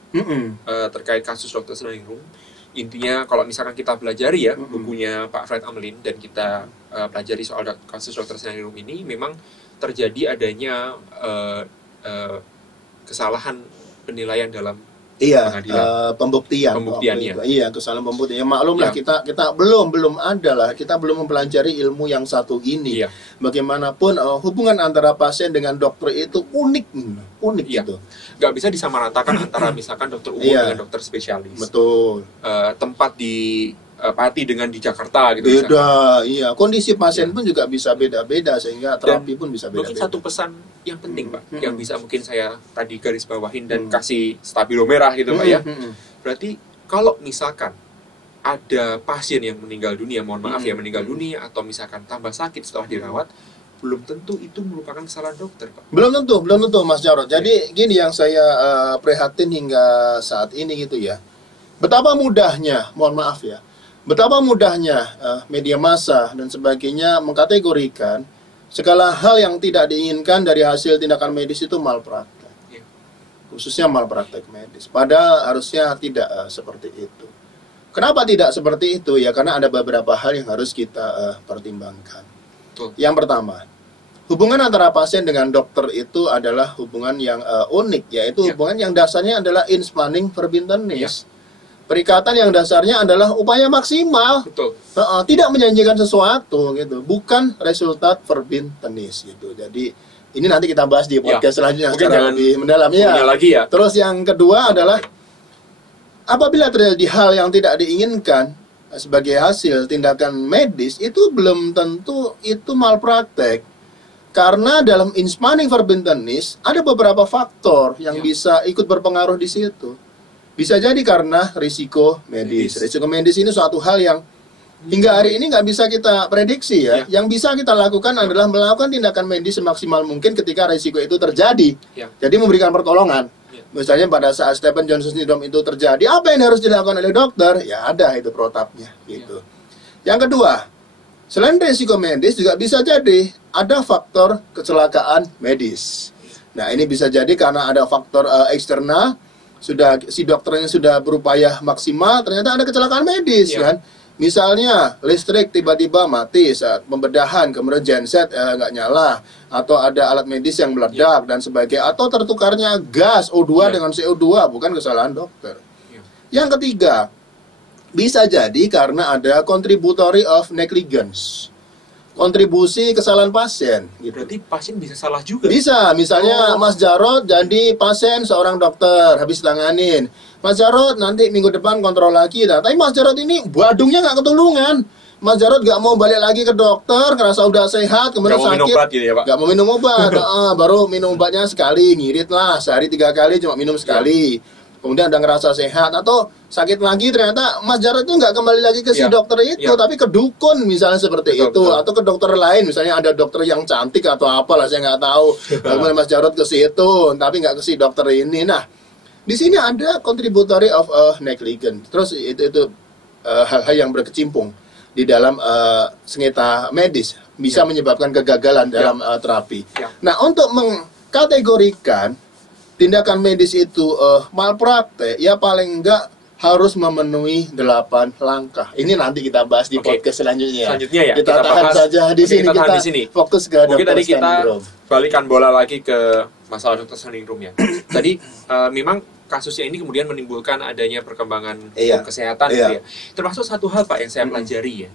terkait kasus Dr. Snydroom. Intinya kalau misalkan kita pelajari ya bukunya Pak Fred Amelin dan kita pelajari soal kasus Dr. Snydroom ini, memang terjadi adanya kesalahan penilaian dalam pengadilan. Pembuktiannya. Iya, kesalahan pembuktian. Maklumlah kita belum ada lah. Kita belum mempelajari ilmu yang satu ini. Bagaimanapun hubungan antara pasien dengan dokter itu unik gitu. Nggak bisa disamaratakan antara misalkan dokter umum dengan dokter spesialis. Betul. Tempat di Pati dengan di Jakarta gitu. Beda, iya. Kondisi pasien pun juga bisa beda-beda sehingga terapi pun bisa beda-beda. Mungkin satu pesan yang penting Pak, yang bisa mungkin saya tadi garis bawahin dan kasih stabilo merah gitu Pak ya. Berarti kalau misalkan ada pasien yang meninggal dunia, mohon maaf ya meninggal dunia atau misalkan tambah sakit setelah dirawat, belum tentu itu merupakan kesalahan dokter Pak. Belum tentu Mas Jarod. Jadi gini yang saya prihatin hingga saat ini gitu ya. Betapa mudahnya, mohon maaf ya. Betapa mudahnya media massa dan sebagainya mengkategorikan segala hal yang tidak diinginkan dari hasil tindakan medis itu malpraktek. Khususnya malpraktek medis. Padahal harusnya tidak seperti itu. Kenapa tidak seperti itu? Ya karena ada beberapa hal yang harus kita pertimbangkan. Yang pertama, hubungan antara pasien dengan dokter itu adalah hubungan yang unik, yaitu hubungan yang dasarnya adalah ins planning verbintenis. Perikatan yang dasarnya adalah upaya maksimal. Tidak menjanjikan sesuatu gitu, bukan resultat verbintenis gitu. Jadi ini nanti kita bahas di podcast selanjutnya secara lebih mendalam ya. Terus yang kedua adalah apabila terjadi hal yang tidak diinginkan sebagai hasil tindakan medis, itu belum tentu itu malpraktek. Karena dalam Inspanning-Verbintenis ada beberapa faktor yang Ya. bisa ikut berpengaruh di situ. Bisa jadi karena risiko medis. Risiko medis ini suatu hal yang hingga hari ini nggak bisa kita prediksi ya. Ya. Yang bisa kita lakukan adalah melakukan tindakan medis semaksimal mungkin ketika risiko itu terjadi. Ya. Jadi memberikan pertolongan. Ya. Misalnya pada saat Stephen Johnson syndrome itu terjadi, apa yang harus dilakukan oleh dokter? Ya ada itu protapnya gitu. Yang kedua, selain risiko medis juga bisa jadi ada faktor kecelakaan medis. Nah, ini bisa jadi karena ada faktor eksternal, sudah si dokternya sudah berupaya maksimal, ternyata ada kecelakaan medis Ya. kan. Misalnya listrik tiba-tiba mati saat pembedahan, kemudian genset nggak nyala, atau ada alat medis yang meledak dan sebagainya, atau tertukarnya gas O2 Ya. dengan CO2, bukan kesalahan dokter. Ya. Yang ketiga, bisa jadi karena ada contributory of negligence, kontribusi kesalahan pasien gitu. Berarti pasien bisa salah juga. Bisa, misalnya Mas Jarod jadi pasien seorang dokter, habis tanganin. Mas Jarod nanti minggu depan kontrol lagi. Nah, tapi Mas Jarod ini badungnya nggak ketulungan. Mas Jarod nggak mau balik lagi ke dokter, ngerasa udah sehat, kemudian Nggak mau minum sakit. obat gitu ya, Pak? Nggak mau minum obat, baru minum obatnya sekali, ngirit lah, sehari 3 kali cuma minum sekali. Kemudian udah ngerasa sehat, atau sakit lagi ternyata Mas Jarod itu nggak kembali lagi ke si Ya. dokter itu, Ya. tapi ke dukun misalnya seperti Betul, itu, betul. atau ke dokter lain, misalnya ada dokter yang cantik atau apalah saya nggak tahu. Kemudian Mas Jarod ke situ, tapi nggak ke si dokter ini. Nah, di sini ada contributory of negligence. Terus itu hal-hal yang berkecimpung di dalam sengketa medis bisa menyebabkan kegagalan dalam terapi. Ya. Nah, untuk mengkategorikan tindakan medis itu malpraktek, ya paling enggak harus memenuhi 8 langkah. Ini nanti kita bahas di Oke. podcast selanjutnya. Selanjutnya ya, Kita kita tahan bahas. saja di Oke, sini. kita tahan Kita di sini. fokus ke Mungkin Dr. tadi kita Staningrum. balikan bola lagi ke masalah Dr. Staningrum ya. Tadi memang kasusnya ini kemudian menimbulkan adanya perkembangan Iya. hukum kesehatan Iya. gitu ya. Termasuk satu hal Pak yang saya pelajari ya.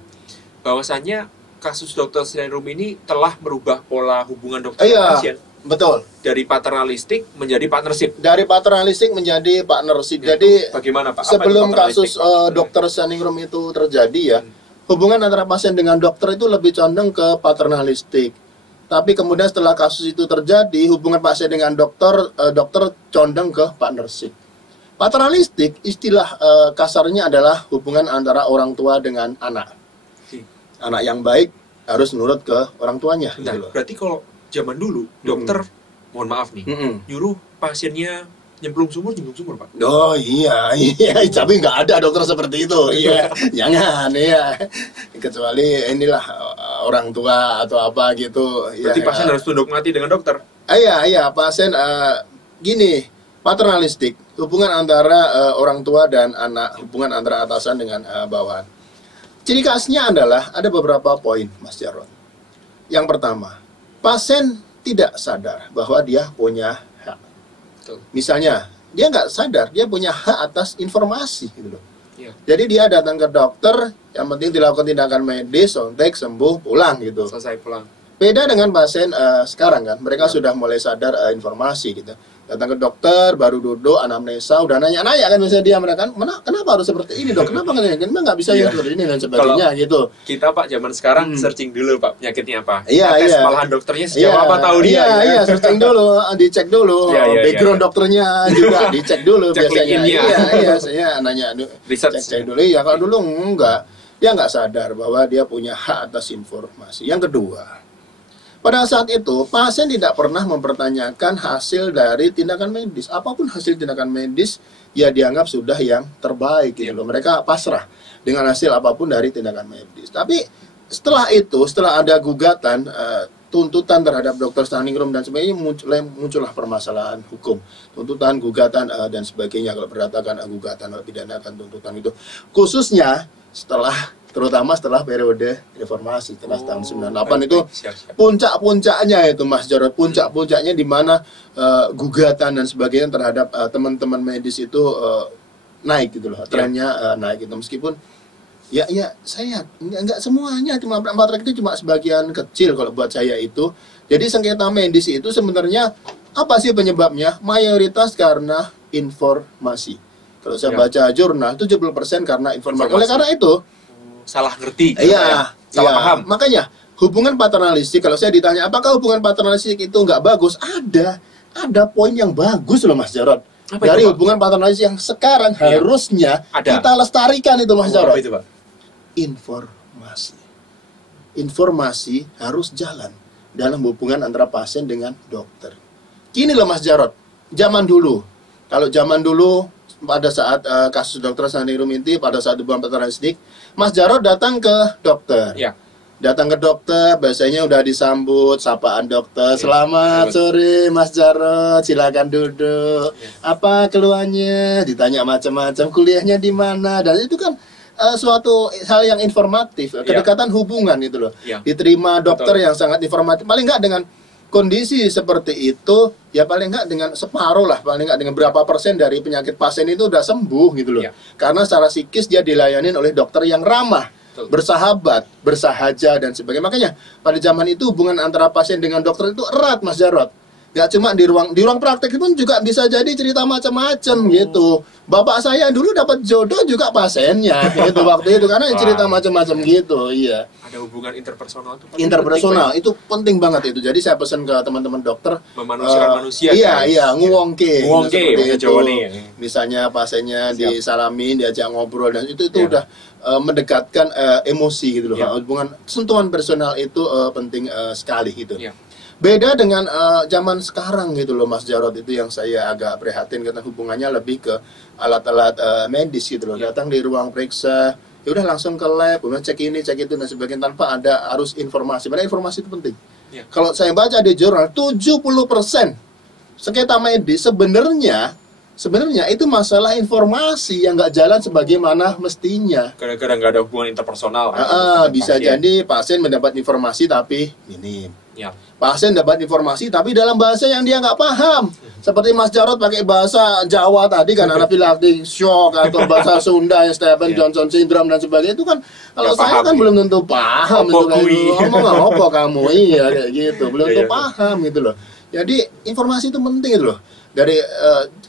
Bahwasannya kasus Dr. Staningrum ini telah merubah pola hubungan dokter dan Iya, pasien betul. dari paternalistik menjadi partnership. Dari paternalistik menjadi partnership. Itu Jadi bagaimana Pak? Apa sebelum itu paternalistik, kasus Pak? Dr. Staningrum itu terjadi ya, hubungan antara pasien dengan dokter itu lebih condong ke paternalistik. Tapi kemudian setelah kasus itu terjadi, hubungan pasien dengan dokter condong ke partnership. Paternalistik istilah kasarnya adalah hubungan antara orang tua dengan anak. Anak yang baik harus nurut ke orang tuanya. Bentar, gitu loh. berarti kalau zaman dulu dokter, mohon maaf nih, Mm-mm. nyuruh pasiennya nyemplung sumur Pak. Oh iya, iya, tapi nggak ada dokter seperti itu. Iya, jangan, iya. Kecuali inilah orang tua atau apa gitu. Berarti Ya, pasien harus tunduk mati dengan dokter. Iya, pasien gini, paternalistik, hubungan antara orang tua dan anak, hubungan antara atasan dengan bawahan. Ciri khasnya adalah ada beberapa poin, Mas Jarod. Yang pertama, pasien tidak sadar bahwa dia punya hak. Betul. Misalnya, dia nggak sadar dia punya hak atas informasi gitu loh. Iya. Jadi dia datang ke dokter, yang penting dilakukan tindakan medis, sontek, sembuh, pulang gitu. Selesai pulang. Beda dengan pasien sekarang kan, mereka sudah mulai sadar informasi gitu. Datang ke dokter, baru duduk, anamnesa, udah nanya-nanya kan misalnya dia mereka kan, kenapa harus seperti ini dok? Kenapa nggak bisa Iya. yang seperti ini dan sebagainya gitu. Kita Pak zaman sekarang searching dulu Pak penyakitnya apa. Iya, Tes iya. malahan dokternya sejauh apa tahu dia. Iya, gitu. iya, searching dulu, dicek dulu, Iya, iya, background iya. dokternya juga dicek dulu Cek biasanya. LinkedIn-nya. Iya, saya nanya, Research. cek dulu. Ya kalau dulu enggak, dia nggak sadar bahwa dia punya hak atas informasi. Yang kedua, pada saat itu pasien tidak pernah mempertanyakan hasil dari tindakan medis. Apapun hasil tindakan medis, ya dianggap sudah yang terbaik gitu loh. Mereka pasrah dengan hasil apapun dari tindakan medis. Tapi setelah itu, setelah ada gugatan, tuntutan terhadap Dr. Staningrum dan sebagainya, muncullah permasalahan hukum, tuntutan, gugatan dan sebagainya. Kalau berdasarkan gugatan, kalau pidanakan tuntutan itu, khususnya terutama setelah periode reformasi setelah tahun 98 itu Siap. puncak-puncaknya itu Mas Jarod, puncak-puncaknya di mana gugatan dan sebagainya terhadap teman-teman medis itu naik gitu loh, trennya naik gitu. Meskipun ya saya nggak semuanya, cuma malpraktek itu cuma sebagian kecil kalau buat saya itu. Jadi sengketa medis itu sebenarnya apa sih penyebabnya? Mayoritas karena informasi. Kalau saya baca jurnal 70% karena informasi. Oleh karena itu Salah ngerti. iya, Salah iya. paham. Makanya hubungan paternalistik, kalau saya ditanya apakah hubungan paternalistik itu nggak bagus, ada poin yang bagus loh Mas Jarod. Apa Dari itu, Pak? hubungan paternalistik yang sekarang harusnya Ada. kita lestarikan itu Mas Jarod. Apa itu, Pak? Informasi harus jalan dalam hubungan antara pasien dengan dokter. Gini loh Mas Jarod, kalau zaman dulu pada saat kasus dokter Sani Ruminti, pada saat hubungan paternalistik, Mas Jarod datang ke dokter. Ya. Datang ke dokter, biasanya udah disambut sapaan dokter. Selamat sore Mas Jarod, silakan duduk. Apa keluhannya? Ditanya macam-macam. Kuliahnya di mana? Dan itu kan suatu hal yang informatif, kedekatan hubungan itu loh. Diterima dokter yang sangat informatif. Paling nggak dengan kondisi seperti itu, ya paling nggak dengan separuh lah, paling nggak dengan berapa persen dari penyakit pasien itu udah sembuh gitu loh. Karena secara psikis dia dilayani oleh dokter yang ramah, bersahabat, bersahaja dan sebagainya. Makanya pada zaman itu hubungan antara pasien dengan dokter itu erat Mas Jarod. Gak cuma di ruang praktek pun juga bisa jadi cerita macam-macam gitu. Bapak saya dulu dapat jodoh juga pasiennya gitu waktu itu karena cerita macam-macam gitu. Iya. Ada hubungan interpersonal itu. Interpersonal itu penting banget itu. Jadi saya pesan ke teman-teman dokter memanusiakan manusia. Iya, nguwongke. Nguwongke bahasa Jawa nih. Misalnya pasiennya disalamin, diajak ngobrol dan itu udah mendekatkan emosi gitu loh. Hubungan sentuhan personal itu penting sekali gitu. Beda dengan zaman sekarang gitu loh Mas Jarod, itu yang saya agak prihatin karena hubungannya lebih ke alat-alat medis gitu loh. Datang di ruang periksa, ya udah langsung ke lab, kemudian cek ini, cek itu dan sebagainya tanpa ada arus informasi. Padahal informasi itu penting. Kalau saya baca di jurnal 70% sengketa medis sebenarnya itu masalah informasi yang nggak jalan sebagaimana mestinya. Kadang-kadang nggak ada hubungan interpersonal. Bisa jadi pasien mendapat informasi tapi minim. Pasien dapat informasi tapi dalam bahasa yang dia nggak paham. Seperti Mas Jarod pakai bahasa Jawa tadi kan, anaphylactic shock atau bahasa Sunda yang Stephen Johnson syndrome dan sebagainya, itu kan kalau saya kan belum tentu paham itu kan. Ngomong apa kamu? Iya kayak gitu. Belum tentu paham gitu loh. Jadi informasi itu penting gitu loh. Dari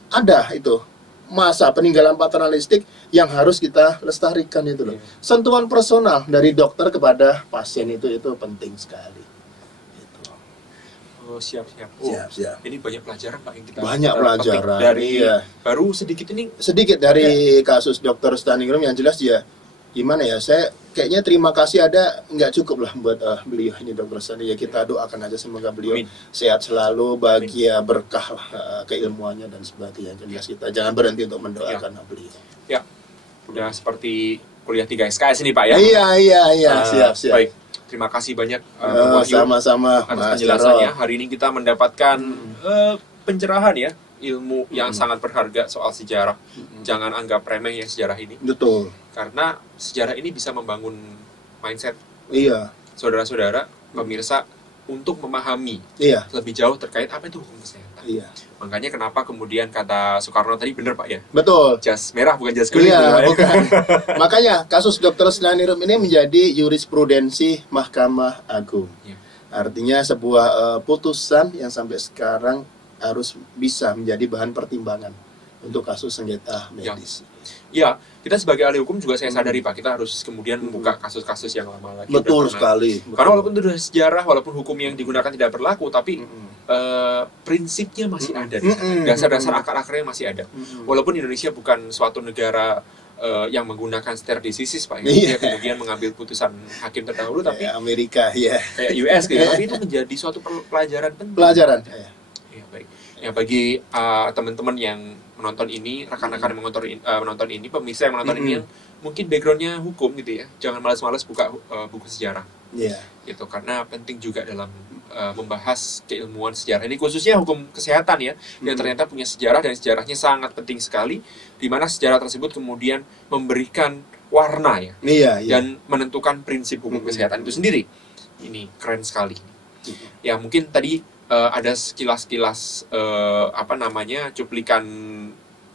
ada itu masa peninggalan paternalistik yang harus kita lestarikan itu loh. Sentuhan personal dari dokter kepada pasien itu penting sekali. Oh, siap. Siap. Ini banyak pelajaran Pak yang kita banyak pelajaran dari baru sedikit dari kasus dokter Staningrum yang jelas ya. Gimana ya, saya kayaknya terima kasih ada nggak cukup lah buat beliau ini dokter Stani. Ya kita doakan aja semoga beliau sehat selalu, bahagia, berkah keilmuannya dan sebagainya. Jelas kita jangan berhenti untuk mendoakan beliau. Ya, udah seperti kuliah 3 SKS ini Pak ya. Iya, siap. Baik. Terima kasih banyak sama-sama atas penjelasannya. Hari ini kita mendapatkan pencerahan ya, ilmu yang sangat berharga soal sejarah. Jangan anggap remeh ya sejarah ini. Betul. Karena sejarah ini bisa membangun mindset saudara-saudara, pemirsa untuk memahami lebih jauh terkait apa itu hukum kesehatan. Makanya kenapa kemudian kata Soekarno tadi benar Pak ya? Betul. Jas merah bukan jas kuning. Bukan. Makanya kasus Dr. Staningrum ini menjadi jurisprudensi Mahkamah Agung. Artinya sebuah putusan yang sampai sekarang harus bisa menjadi bahan pertimbangan untuk kasus sengketa medis. Ya, kita sebagai ahli hukum juga saya sadari Pak, kita harus kemudian membuka kasus-kasus yang lama lagi. Betul sekali. Karena walaupun itu sudah sejarah, walaupun hukum yang digunakan tidak berlaku, tapi prinsipnya masih ada. Dasar-dasar akar-akarnya masih ada. Walaupun Indonesia bukan suatu negara yang menggunakan stare decisis Pak, dia kemudian mengambil putusan hakim terdahulu, tapi Amerika kayak US gitu, tapi itu menjadi suatu pelajaran penting. Ya, baik. Ya, bagi teman-teman yang menonton ini, rekan-rekan yang menonton ini, pemirsa yang menonton ini yang mungkin backgroundnya hukum gitu ya, jangan malas-malas buka buku sejarah. Gitu, karena penting juga dalam membahas keilmuan sejarah ini, khususnya hukum kesehatan ya, yang ternyata punya sejarah dan sejarahnya sangat penting sekali, di mana sejarah tersebut kemudian memberikan warna ya, dan menentukan prinsip hukum kesehatan itu sendiri. Ini keren sekali. Ya mungkin tadi ada sekilas-kilas cuplikan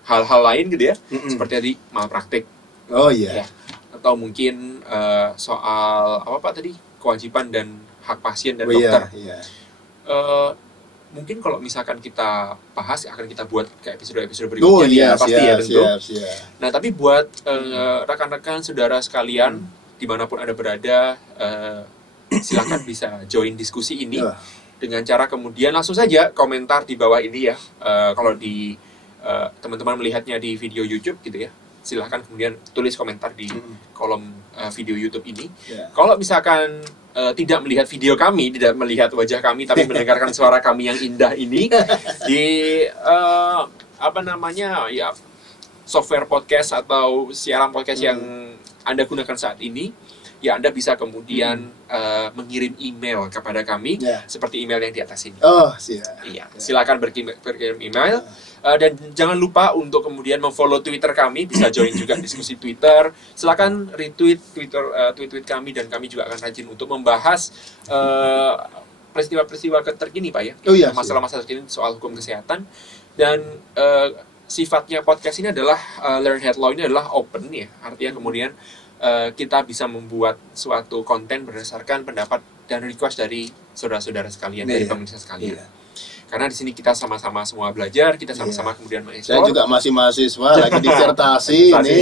hal-hal lain gitu ya, seperti tadi malpraktik. Ya. Atau mungkin soal apa Pak tadi, kewajiban dan hak pasien dan dokter. Mungkin kalau misalkan kita bahas akan kita buat ke episode-episode berikutnya pasti ya tentu. Nah tapi buat rekan-rekan saudara sekalian dimanapun Anda berada, silakan bisa join diskusi ini Ya. dengan cara kemudian langsung saja komentar di bawah ini ya. Kalau di teman-teman melihatnya di video YouTube gitu ya, silahkan kemudian tulis komentar di kolom video YouTube ini. Ya. Kalau misalkan tidak melihat video kami, tidak melihat wajah kami, tapi mendengarkan suara kami yang indah ini di ya software podcast atau siaran podcast yang Anda gunakan saat ini, ya Anda bisa kemudian mengirim email kepada kami seperti email yang di atas ini. Oh, siap. Iya, silakan berkirim email. Dan jangan lupa untuk kemudian memfollow Twitter kami, bisa join juga diskusi Twitter. Silakan retweet tweet kami, dan kami juga akan rajin untuk membahas peristiwa-peristiwa terkini, Pak ya. Oh, iya, masalah-masalah terkini soal hukum kesehatan. Dan sifatnya podcast ini adalah Learn Health Law ini adalah open ya. Artinya kemudian kita bisa membuat suatu konten berdasarkan pendapat dan request dari saudara-saudara sekalian, dari pemirsa sekalian. Karena di sini kita sama-sama semua belajar, kita sama-sama kemudian mengeksplor. Saya juga masih mahasiswa, lagi disertasi ini.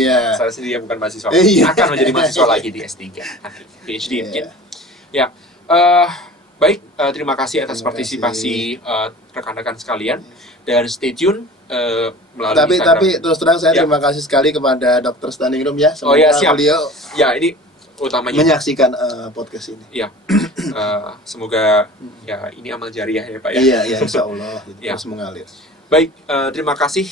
Iya. Saya sendiri bukan mahasiswa, Iya. akan menjadi mahasiswa lagi di S3, nanti PhD mungkin. Ya, baik. Terima kasih atas partisipasi rekan-rekan sekalian, dan stay tune melalui Instagram. Tapi terus terang saya terima kasih sekali kepada Dr. Standing Room ya. Semoga siap. Beliau ini utamanya menyaksikan podcast ini. Ya, semoga ya ini amal jariah ya Pak ya. Iya, insya Allah terus mengalir. Baik, terima kasih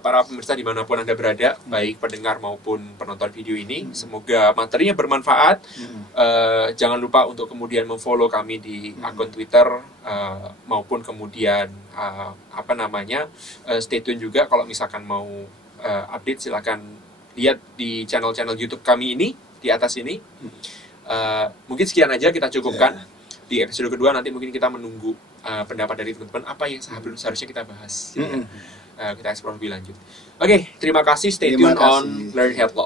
para pemirsa dimanapun Anda berada, baik pendengar maupun penonton video ini. Semoga materinya bermanfaat. Jangan lupa untuk kemudian memfollow kami di akun Twitter maupun kemudian stay tune juga kalau misalkan mau update, silakan lihat di channel-channel YouTube kami ini di atas ini. Mungkin sekian aja kita cukupkan. Di episode kedua nanti mungkin kita menunggu pendapat dari teman-teman apa yang seharusnya kita bahas. Kita eksplor lebih lanjut. Oke, terima kasih. Stay tune on Learn Health Law.